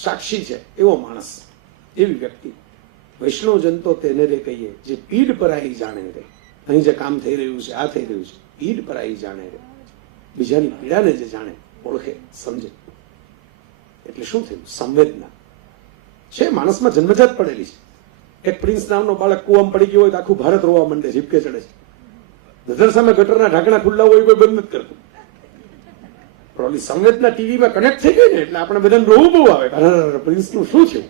સાક્ષી છે એવો માણસ, એવી વ્યક્તિ. વૈષ્ણવજન તો તેને રે કહીએ જે પીડ પરાઈ જાણે રે. અહીં જે કામ થઈ રહ્યું છે, આ થઈ રહ્યું છે, પીડ પરાઈ જાણે રે. બીજાની પીડાને જે જાણે, ઓળખે, સમજે. એટલે શું થયું? સંવેદના છે માણસમાં જન્મજાત પડેલી છે. એક પ્રિન્સ નામનો બાળક કુવામાં પડી ગયો હોય તો આખું ભારત રોવા માંડે, ઝીપકે ચડે છે. નજર સામે ગટરના ઢાંકણા ખુલ્લા હોય કોઈ બંધ નથી કરતું. પણ ઓલી સંવેદના ટીવીમાં કનેક્ટ થઈ ગઈ ને એટલે આપણે બધાને રોવું બહુ આવે, પ્રિન્સનું શું થયું?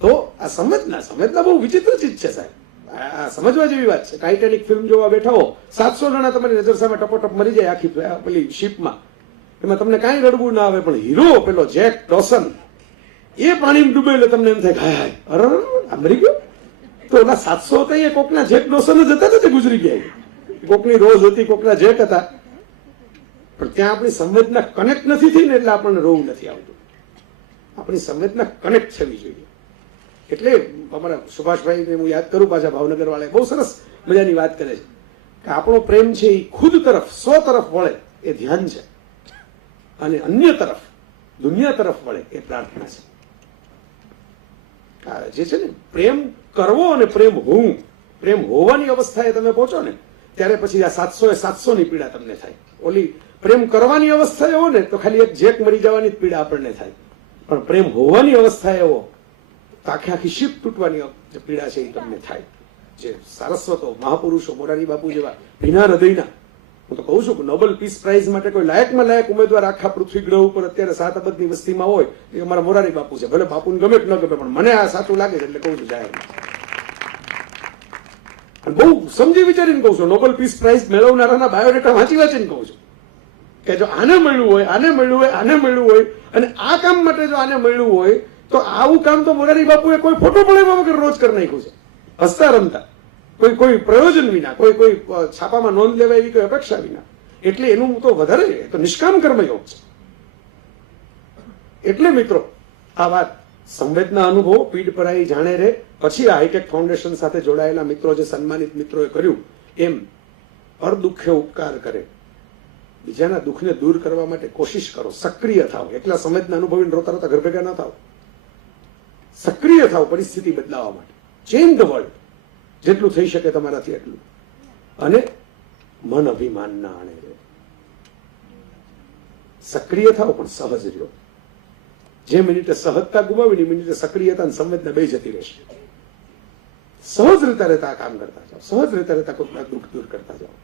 તો આ સંવેદના બહુ વિચિત્ર ચીજ છે સાહેબ. આ સમજવા જેવી વાત છે. ટાઇટેનિક ફિલ્મ જોવા બેઠા હો, 700 જણા તમારી નજર સામે ટપોટપ મરી જાય આખી પેલી શિપમાં, એમાં તમને કાંઈ રડવું ના આવે. પણ હીરો પેલો જેક ડોસન એ પાણીમાં ડૂબે એટલે તમને એમ થાય હાય અરે આ મરી ગયો. તો ઓલા 700 હતા એ કોકના જેક ડોસન જ હતા ને, ગુજરી ગયા. કોકની રોજ હતી, કોકના જેક હતા. પણ ત્યાં આપણી સંવેદના કનેક્ટ નથી થઈ ને એટલે આપણને રોવું નથી આવતું. આપણી સંવેદના કનેક્ટ થવી જોઈએ. એટલે અમારા સુભાષભાઈને હું યાદ કરું, પાછા ભાવનગર વાળા બહુ સરસ મજાની વાત કરે છે કે આપણો પ્રેમ છે એ ખુદ તરફ, સ્વ તરફ વળે એ ધ્યાન છે, અને અન્ય તરફ, દુનિયા તરફ વળે એ પ્રાર્થના છે. જે છે ને પ્રેમ કરવો અને પ્રેમ હોવું, પ્રેમ હોવાની અવસ્થાએ તમે પહોંચો ને ત્યારે પછી આ 700 ની પીડા તમને થાય. ઓલી પ્રેમ કરવાની અવસ્થાએ હો ને તો ખાલી એક જેક મરી જવાની જ પીડા આપણને થાય. પણ પ્રેમ હોવાની અવસ્થાએ હો તો આખી શિપ તૂટવાની જે પીડા છે એ તમને થાય. જે સારસ્વતો મહાપુરુષો મોરારી બાપુ જેવા ભીના હૃદયના, હું તો કહું છું કે નોબેલ પીસ પ્રાઇઝ માટે કોઈ લાયકમાં લાયક ઉમેદવાર આખા પૃથ્વી ગ્રહ ઉપર અત્યારે 7 અબજની વસ્તીમાં હોય એ અમારા મોરારી બાપુ છે. ભલે બાપુને ગમે કે ન ગમે, પણ મને આ સાચું લાગે છે એટલે કહું છું જાહેર. બહુ સમજી વિચારીને કહું છું. નોબેલ પીસ પ્રાઇઝ મેળવનારાના બાયોડેટા વાંચી વાંચીને કહું છું કે જો આને મળ્યું હોય, આને મળ્યું હોય, આને મળ્યું હોય, અને આ કામ માટે જો આને મળ્યું હોય તો આવું કામ તો મોરારી બાપુએ કોઈ ફોટો પડાવ્યા વગર રોજ કરી નાખ્યું છે, હસતા રમતા, કોઈ પ્રયોજન વિના, કોઈ છાપામાં નોંધ લેવા એવી કોઈ અપેક્ષા વિના. એટલે એનું તો વધારે તો નિષ્કામ કર્મયોગ છે. એટલે મિત્રો આ વાત સંવેદના અનુભવો પીડ પરાઈ જાણે રે. પછી આ હાઈટેક ફાઉન્ડેશન સાથે જોડાયેલા મિત્રો, જે સન્માનિત મિત્રોએ કર્યું એમ, પર દુઃખે ઉપકાર કરે, બીજાના દુઃખને દૂર કરવા માટે કોશિશ કરો, સક્રિય થાવ. એકલા સંવેદના અનુભવીને રોતા રોતા ઘર ભેગા ન થાવ, સક્રિય થાવ પરિસ્થિતિ બદલાવવા માટે. ચેન્જ ધ વર્લ્ડ, જેટલું થઈ શકે તમારાથી એટલું. અને મન અભિમાન ના આણે રહે, સક્રિય થાવ પણ સહજ રહ્યો. જે મિનિટે સહજતા ગુમાવીને મિનિટે સક્રિયતા અને સંવેદના બે જતી રહેશે. સહજ રહેતા રહેતા આ કામ કરતા જાઓ, સહજ રહેતા રહેતા કોઈકના દુઃખ દૂર કરતા જાઓ.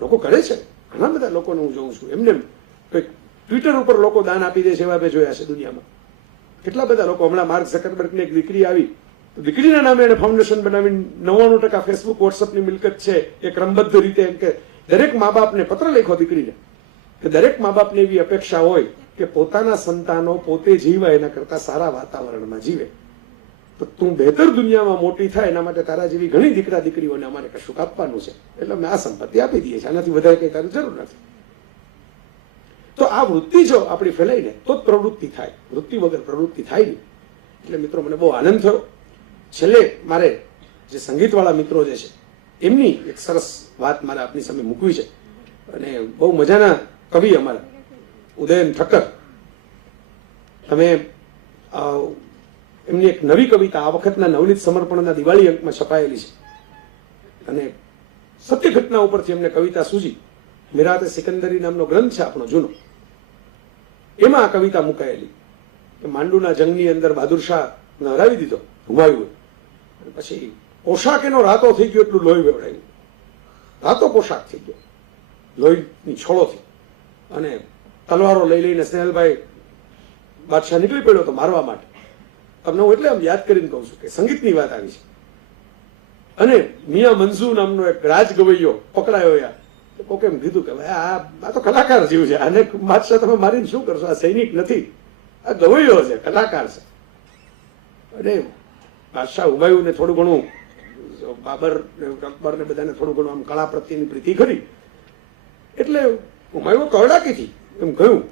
લોકો કરે છે, ઘણા બધા લોકોને હું જોઉં છું. એમને કંઈક ટ્વિટર ઉપર લોકો દાન આપી દે છે, એવા મેં જોયા છે દુનિયામાં. કેટલા બધા લોકો, હમણાં માર્ક ઝકરબર્ગની એક દીકરી આવી, દીકરીના નામે એને ફાઉન્ડેશન બનાવીને 99% ફેસબુક વોટ્સઅપની મિલકત છે એ ક્રમબદ્ધ રીતે, એમ કે દરેક મા બાપને પત્ર લખ્યો દીકરીને કે દરેક મા બાપને એવી અપેક્ષા હોય કે પોતાના સંતાનો પોતે જીવે એના કરતા સારા વાતાવરણમાં જીવે. તો તું બહેતર દુનિયામાં મોટી થાય એના માટે તારા જેવી ઘણી દીકરા દીકરીઓને અમારે કશું આપવાનું છે, એટલે અમે આ સંપત્તિ આપી દઈએ છીએ, આનાથી વધારે કઈ તારી જરૂર નથી. તો આ વૃત્તિ જો આપણી ફેલાય ને તો જ પ્રવૃત્તિ થાય, વૃત્તિ વગર પ્રવૃત્તિ થાય નહીં. એટલે મિત્રો મને બહુ આનંદ થયો. છેલ્લે મારે જે સંગીતવાળા મિત્રો જે છે એમની એક સરસ વાત મારે આપની સામે મૂકવી છે. અને બહુ મજાના કવિ અમારા ઉદયન ઠક્કર, તમે એમની એક નવી કવિતા આ વખતના નવનીત સમર્પણના દિવાળી અંકમાં છપાયેલી છે, અને સત્ય ઘટના ઉપરથી એમને કવિતા સૂજી. મિરાતે સિકંદરી નામનો ગ્રંથ છે આપણો જૂનો, એમાં આ કવિતા મુકાયેલી કે માંડુના જંગની અંદર બહાદુર શાહને હરાવી દીધો હુમાયુએ, પછી પોશાક એનો રાતો થઈ ગયો, એટલું લોહી વેવડાયું, રાતો પોશાક થઈ ગયો લોહીની છોળોથી. અને તલવારો લઈ લઈને સ્નેહલભાઈ બાદશાહ નીકળી પડ્યો તો મારવા માટે. તમને હું એટલે આમ યાદ કરીને કહું છું કે સંગીતની વાત આવી છે. અને મિયા મંજુ નામનો એક રાજ ગવૈયો પકડાયો. યાર કોકે એમ કીધું કે ભાઈ આ તો કલાકાર જેવું છે, આને બાદશાહ તમે મારીને શું કરશો, આ સૈનિક નથી, આ ગવૈયો છે, કલાકાર છે. અને બાદશાહ હુમાયુને થોડું ઘણું, બાબર અકબર ને બધાને થોડું ઘણું આમ કળા પ્રત્યેની પ્રીતિ કરી, એટલે હુમાયુ કરડાકીથી એમ કહ્યું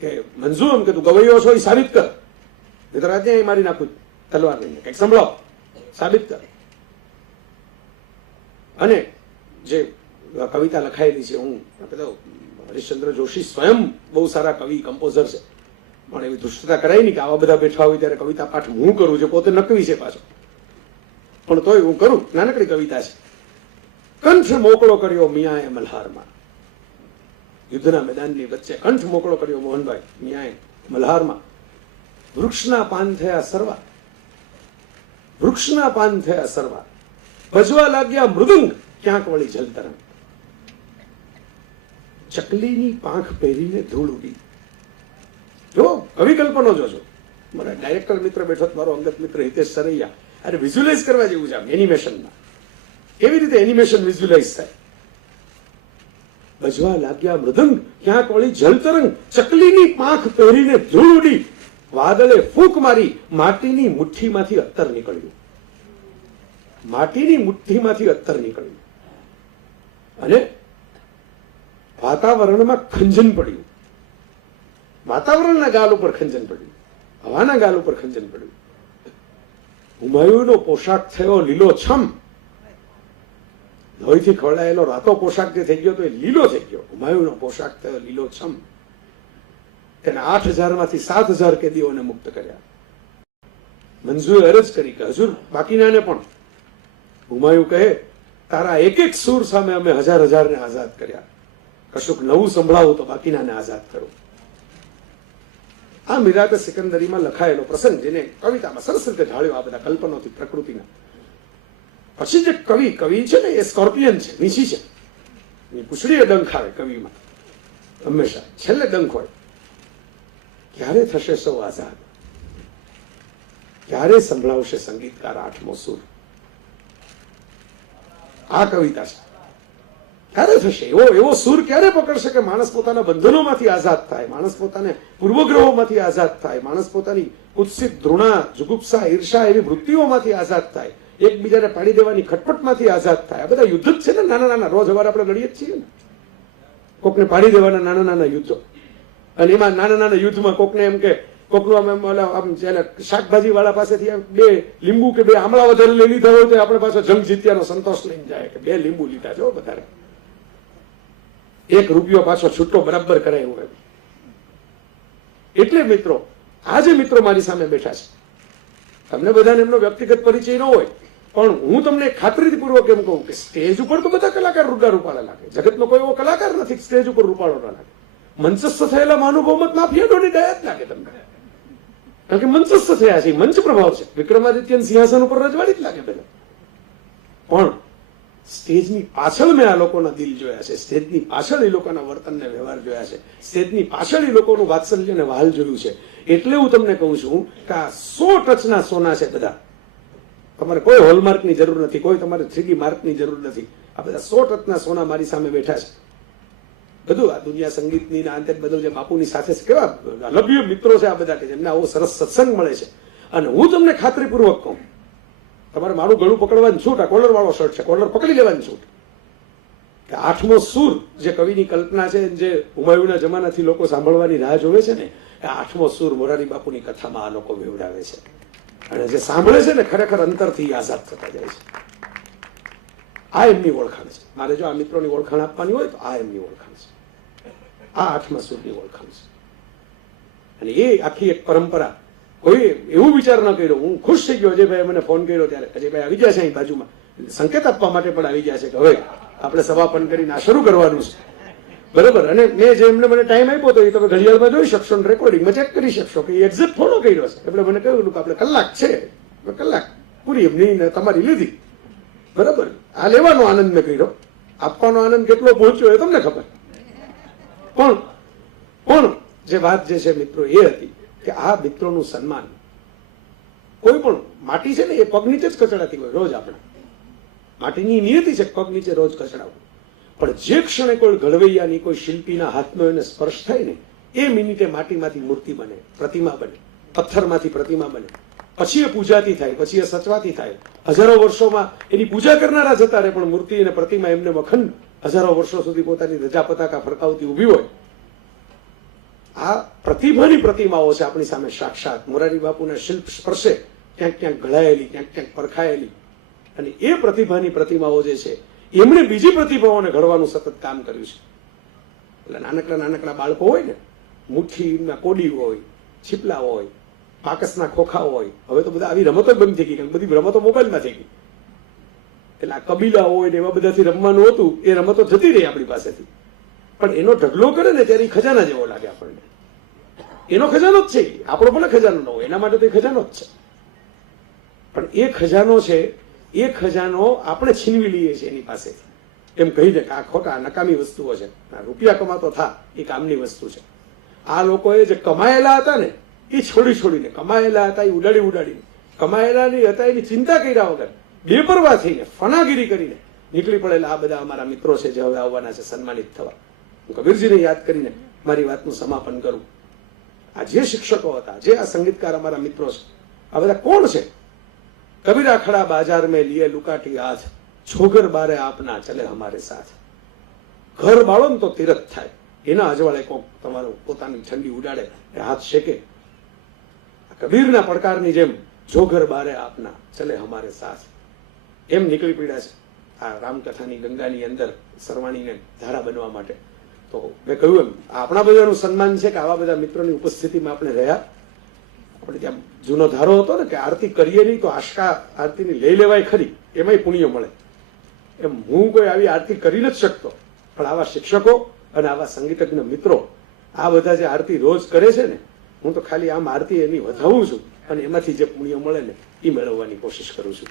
કે મંજુ, એમ કે તું ગવૈયો છો એ સાબિત કર, નહીં તો રાજ્ય મારી નાખું તલવાર લઈને, કંઈક સંભળાવ, સાબિત કર. અને જે કવિતા લખાયેલી છે, હું હરીશચંદ્ર જોશી સ્વયં બહુ સારા કવિ કમ્પોઝર છે, પણ એવી ધૃષ્ટતા કરાય નહીં કે આવા બધા બેઠા હોય ત્યારે કવિતા પાઠ હું કરું છું, પોતે નકવી છે પાછો, પણ તોય હું કરું. નાનકડી કવિતા છે. કંઠ મોકળો કર્યો મિયાએ મલ્હારમાં, યુદ્ધના મેદાનની વચ્ચે કંઠ મોકળો કર્યો મોહનભાઈ મિયાએ મલ્હારમાં. વૃક્ષના પાન થયા સરવા, વૃક્ષના પાન થયા સરવા, ભજવા લાગ્યા મૃદંગ ક્યાંક વળી જલતરંગ. ચકલીની પાંખ પહેરીને ધૂળ ઉડી. જો કવિ કલ્પનો જોજો. મારા ડાયરેક્ટર મિત્ર બેઠો, મારો અંગત મિત્ર હિતેશ સરૈયા. અરે વિઝ્યુલાઇઝ કરવા જેવું છે આમ એનિમેશનમાં, કેવી રીતે એનિમેશન વિઝ્યુલાઇઝ થાય. ભજવા લાગ્યા મૃદંગ ક્યાંક વળી જલતરંગ, ચકલીની પાંખ પહેરીને ધૂળ ઉડી, વાદળે ફૂંક મારી, માટીની મુઠ્ઠીમાંથી અત્તર નીકળ્યું, માટીની મુઠ્ઠીમાંથી અત્તર નીકળ્યું. અને વાતાવરણમાં ખંજન પડ્યું, વાતાવરણના ગાલ ઉપર ખંજન પડ્યું, હવાના ગાલ ઉપર ખંજન પડ્યું. હુમાયુનો પોશાક થયો લીલો છમ, લોહીથી ખવડાયેલો રાતો પોશાક જે થઈ ગયો તો એ લીલો થઈ ગયો. હુમાયુનો પોશાક થયો લીલો છમ. તેને 8,000 માંથી 7,000 કેદીઓને મુક્ત કર્યા. મંજુએ અરજ કરી કે હજુર બાકીનાને પણ. હુમાયુ કહે તારા એક એક સૂર સામે અમે હજારને આઝાદ કર્યા, કશુંક નવું સંભળાવું તો બાકીનાને આઝાદ કરો. આ મિરાતે સિકંદરીમાં લખાયેલો પ્રસંગ, જેને કવિતામાં સરસ રીતે ઢાળ્યો આ બધા કલ્પનોથી પ્રકૃતિના. પછી જે કવિ છે ને એ સ્કોર્પિયન છે, વીંછી છે, એની પૂંછડીએ ડંખ આવે કવિમાં હંમેશા, છેલ્લે ડંખ હોય. ક્યારે થશે સૌ આઝાદ? ક્યારે સંભળાવશે સંગીતકાર આઠમો સૂર? આ કવિતા છે. ક્યારે થશે એવો સૂર ક્યારે પકડશે કે માણસ પોતાના બંધનોમાંથી આઝાદ થાય, માણસ પોતાને પૂર્વગ્રહોમાંથી આઝાદ થાય, માણસ પોતાની કુત્સિત ધૃણા, જુગુપ્સા, ઈર્ષા એવી વૃત્તિઓમાંથી આઝાદ થાય, એકબીજાને પાડી દેવાની ખટપટમાંથી આઝાદ થાય. આ બધા યુદ્ધ જ છે ને, નાના નાના. રોજ સવારે આપણે લડીએ જ છીએ ને કોકને પાડી દેવાના નાના નાના યુદ્ધો. અને એમાં નાના નાના યુદ્ધમાં કોકને એમ કે કોકનું આમ શાકભાજી વાળા પાસેથી બે લીંબુ કે બે આમળા વધારે લઈ લીધા હોય તો આપણે પાછો જંગ જીત્યાનો સંતોષ લઈને જાય કે બે લીંબુ લીધા છો વધારે, 1 રૂપિયો પાછો છૂટો બરાબર કરાયો હોય. એટલે મિત્રો, આ જે મિત્રો મારી સામે બેઠા છે, તમને બધાને એમનો વ્યક્તિગત પરિચય ન હોય, પણ હું તમને ખાતરીપૂર્વક એમ કહું કે સ્ટેજ ઉપર તો બધા કલાકાર રૂડા રૂપાળા લાગે. જગતનો કોઈ એવો કલાકાર નથી સ્ટેજ ઉપર રૂપાળો ના લાગે. મંચસ્થ થયેલા મહાનુભાવમાં માફિયાઓની દયા જ લાગે તમને, કારણ કે મંચસ્થ થયા છે, મંચ પ્રભાવ છે. વિક્રમાદિત્યના સિંહાસન ઉપર રજવાડી જ લાગે પેલા. પણ સ્ટેજની પાછળ મેં આ લોકોના દિલ જોયા છે, સ્ટેજની પાછળ એ લોકોના વર્તન ને વ્યવહાર જોયા છે, સ્ટેજની પાછળ એ લોકોનું વાત્સલ્ય ને વહાલ જોયું છે. એટલે હું તમને કહું છું કે આ 100 ટચના સોના છે બધા. તમારે કોઈ હોલમાર્કની જરૂર નથી, કોઈ તમારે 3D માર્કની જરૂર નથી. આ બધા 100 ટચના સોના મારી સામે બેઠા છે. બધું આ દુનિયા સંગીતની અંતે બધું જે બાપુની સાથે કેવા અલભ્ય મિત્રો છે આ બધા, કે જેમને આવો સરસ સત્સંગ મળે છે. અને હું તમને ખાતરીપૂર્વક કહું, તમારે મારું ગળું પકડવાની છૂટ, આ કોલર વાળો શર્ટ છે, કોલર પકડી લેવાની છૂટ. કે આઠમો સૂર જે કવિની કલ્પના છે, જે હુમાયુના જમાનાથી લોકો સાંભળવાની રાહ જોવે છે ને, એ આઠમો સૂર મોરારી બાપુની કથામાં આ લોકો વેવડાવે છે. અને જે સાંભળે છે ને ખરેખર અંતરથી આઝાદ થતા જાય છે. આ એમની ઓળખાણ છે. મારે જો આ મિત્રોની ઓળખાણ આપવાની હોય તો આ એમની ઓળખાણ છે, આ આઠમા સૂરની ઓળખાણ છે. અને એ આખી એક પરંપરા. કોઈ એવું વિચાર ન કર્યો. હું ખુશ થઈ ગયો અજયભાઈ મને ફોન કર્યો ત્યારે. અજયભાઈ આવી ગયા છે અહીં બાજુમાં, સંકેત આપવા માટે પણ આવી ગયા છે કે હવે આપણે સમાપન કરીને આ શરૂ કરવાનું છે, બરાબર. અને મેં જે એમને મને ટાઈમ આપ્યો હતો એ તમે ઘડિયાળમાં જોઈ શકશો, રેકોર્ડિંગમાં ચેક કરી શકશો કે એક્ઝેક્ટ થોડો કર્યો છે. એટલે મને કહ્યું કે આપણે કલાક છે, કલાક પૂરી એમની તમારી લીધી, બરાબર. આ લેવાનો આનંદ મેં કર્યો, આપવાનો આનંદ કેટલો પહોંચ્યો એ તમને ખબર. પણ જે વાત જે છે મિત્રો એ હતી કે આ મિત્રોનું સન્માન, કોઈ પણ માટી છે ને એ પગ નીચે જ કચડાતી હોય રોજ. આપણે માટીની નિયતિ છે પગ નીચે રોજ કચડાવું. પણ જે ક્ષણે કોઈ ઘડવૈયાની, કોઈ શિલ્પીના હાથનો એને સ્પર્શ થાય ને, એ મિનિટે માટીમાંથી મૂર્તિ બને, પ્રતિમા બને, પથ્થરમાંથી પ્રતિમા બને. પછી એ પૂજાતી થાય, પછી એ સચવાતી થાય. હજારો વર્ષોમાં એની પૂજા કરનારા જતા રહે, પણ મૂર્તિ અને પ્રતિમા એમને અખંડ હજારો વર્ષો સુધી પોતાની રજા પતાકા ફરકાવતી ઉભી હોય. આ પ્રતિભાની પ્રતિમાઓ છે આપણી સામે સાક્ષાત. મોરારી બાપુના શિલ્પ સ્પર્શે ક્યાંક ક્યાંક ઘડાયેલી, ક્યાંક ક્યાંક પરખાયેલી. અને એ પ્રતિભાની પ્રતિમાઓ જે છે એમણે બીજી પ્રતિભાઓને ઘડવાનું સતત કામ કર્યું છે. એટલે નાનકડા નાનકડા બાળકો હોય ને, મુઠ્ઠીના કોડી હોય, છીપલા હોય, પાકસના ખોખા હોય. હવે તો બધા આવી રમતો બંધ થઈ ગઈ, કારણ બધી રમતો મોબાઈલમાં થઈ ગઈ. એટલે આ કબીલા હોય ને એવા બધાથી રમવાનું હતું, એ રમતો જતી રહી આપણી પાસેથી. પણ એનો ઢગલો કરે ને ત્યારે ખજાના જેવો લાગે આપણને. એનો ખજાનો જ છે, આપણો ભલે ખજાનો ન હોય, એના માટે તો એ ખજાનો જ છે. પણ એ ખજાનો છે, એ ખજાનો આપણે છીનવી લઈએ છીએ એની પાસેથી, એમ કહીને કે આ ખોટા નકામી વસ્તુઓ છે, રૂપિયા કમાતો થા એ કામની વસ્તુ છે. આ લોકોએ જે કમાયેલા હતા ને એ છોડીને, કમાયેલા હતા એ ઉડાડીને, કમાયેલાની હતા એની ચિંતા કર્યા વગર બેપરવા થઈને, ફનાગીરી કરીને નીકળી પડેલા આ બધા અમારા મિત્રો છે જે હવે આવવાના છે સન્માનિત થવા. હું કબીરજીને યાદ કરીને મારી વાતનું સમાપન કરું. આ જે શિક્ષકો હતા, જે આ સંગીતકાર અમારા મિત્રો છે, આ બધા કોણ છે? કબીરા ખડા બાજાર મેં લીએ લુકાટી હાથ, છોગર બારે આપના ચલે હમારે સાથ. ઘર બાળો ને તો તીરથ થાય, એના અજવાળે કોક તમારું પોતાની ઠંડી ઉડાડે, એ હાથ શેકે. કબીરના પડકારની જેમ જોગર બારે આપના ચલે હમારે સાથ, એમ નીકળી પડ્યા છે આ રામકથાની ગંગાની અંદર સરવાણીને ધારા બનવા માટે. તો મેં કહ્યું એમ આપણા બધાનું સન્માન છે કે આવા બધા મિત્રોની ઉપસ્થિતિમાં આપણે રહ્યા. આપણે ત્યાં જૂનો ધારો હતો ને કે આરતી કરીએ નહીં તો આશકા આરતીની લઈ લેવાય ખરી, એમાંય પુણ્ય મળે. એમ હું કોઈ આવી આરતી કરી નથી શકતો, પણ આવા શિક્ષકો અને આવા સંગીતજ્ઞ મિત્રો આ બધા જે આરતી રોજ કરે છે ને, હું તો ખાલી આમ આરતી એની વધાવું છું અને એમાંથી જે પુણ્ય મળે ને એ મેળવવાની કોશિશ કરું છું.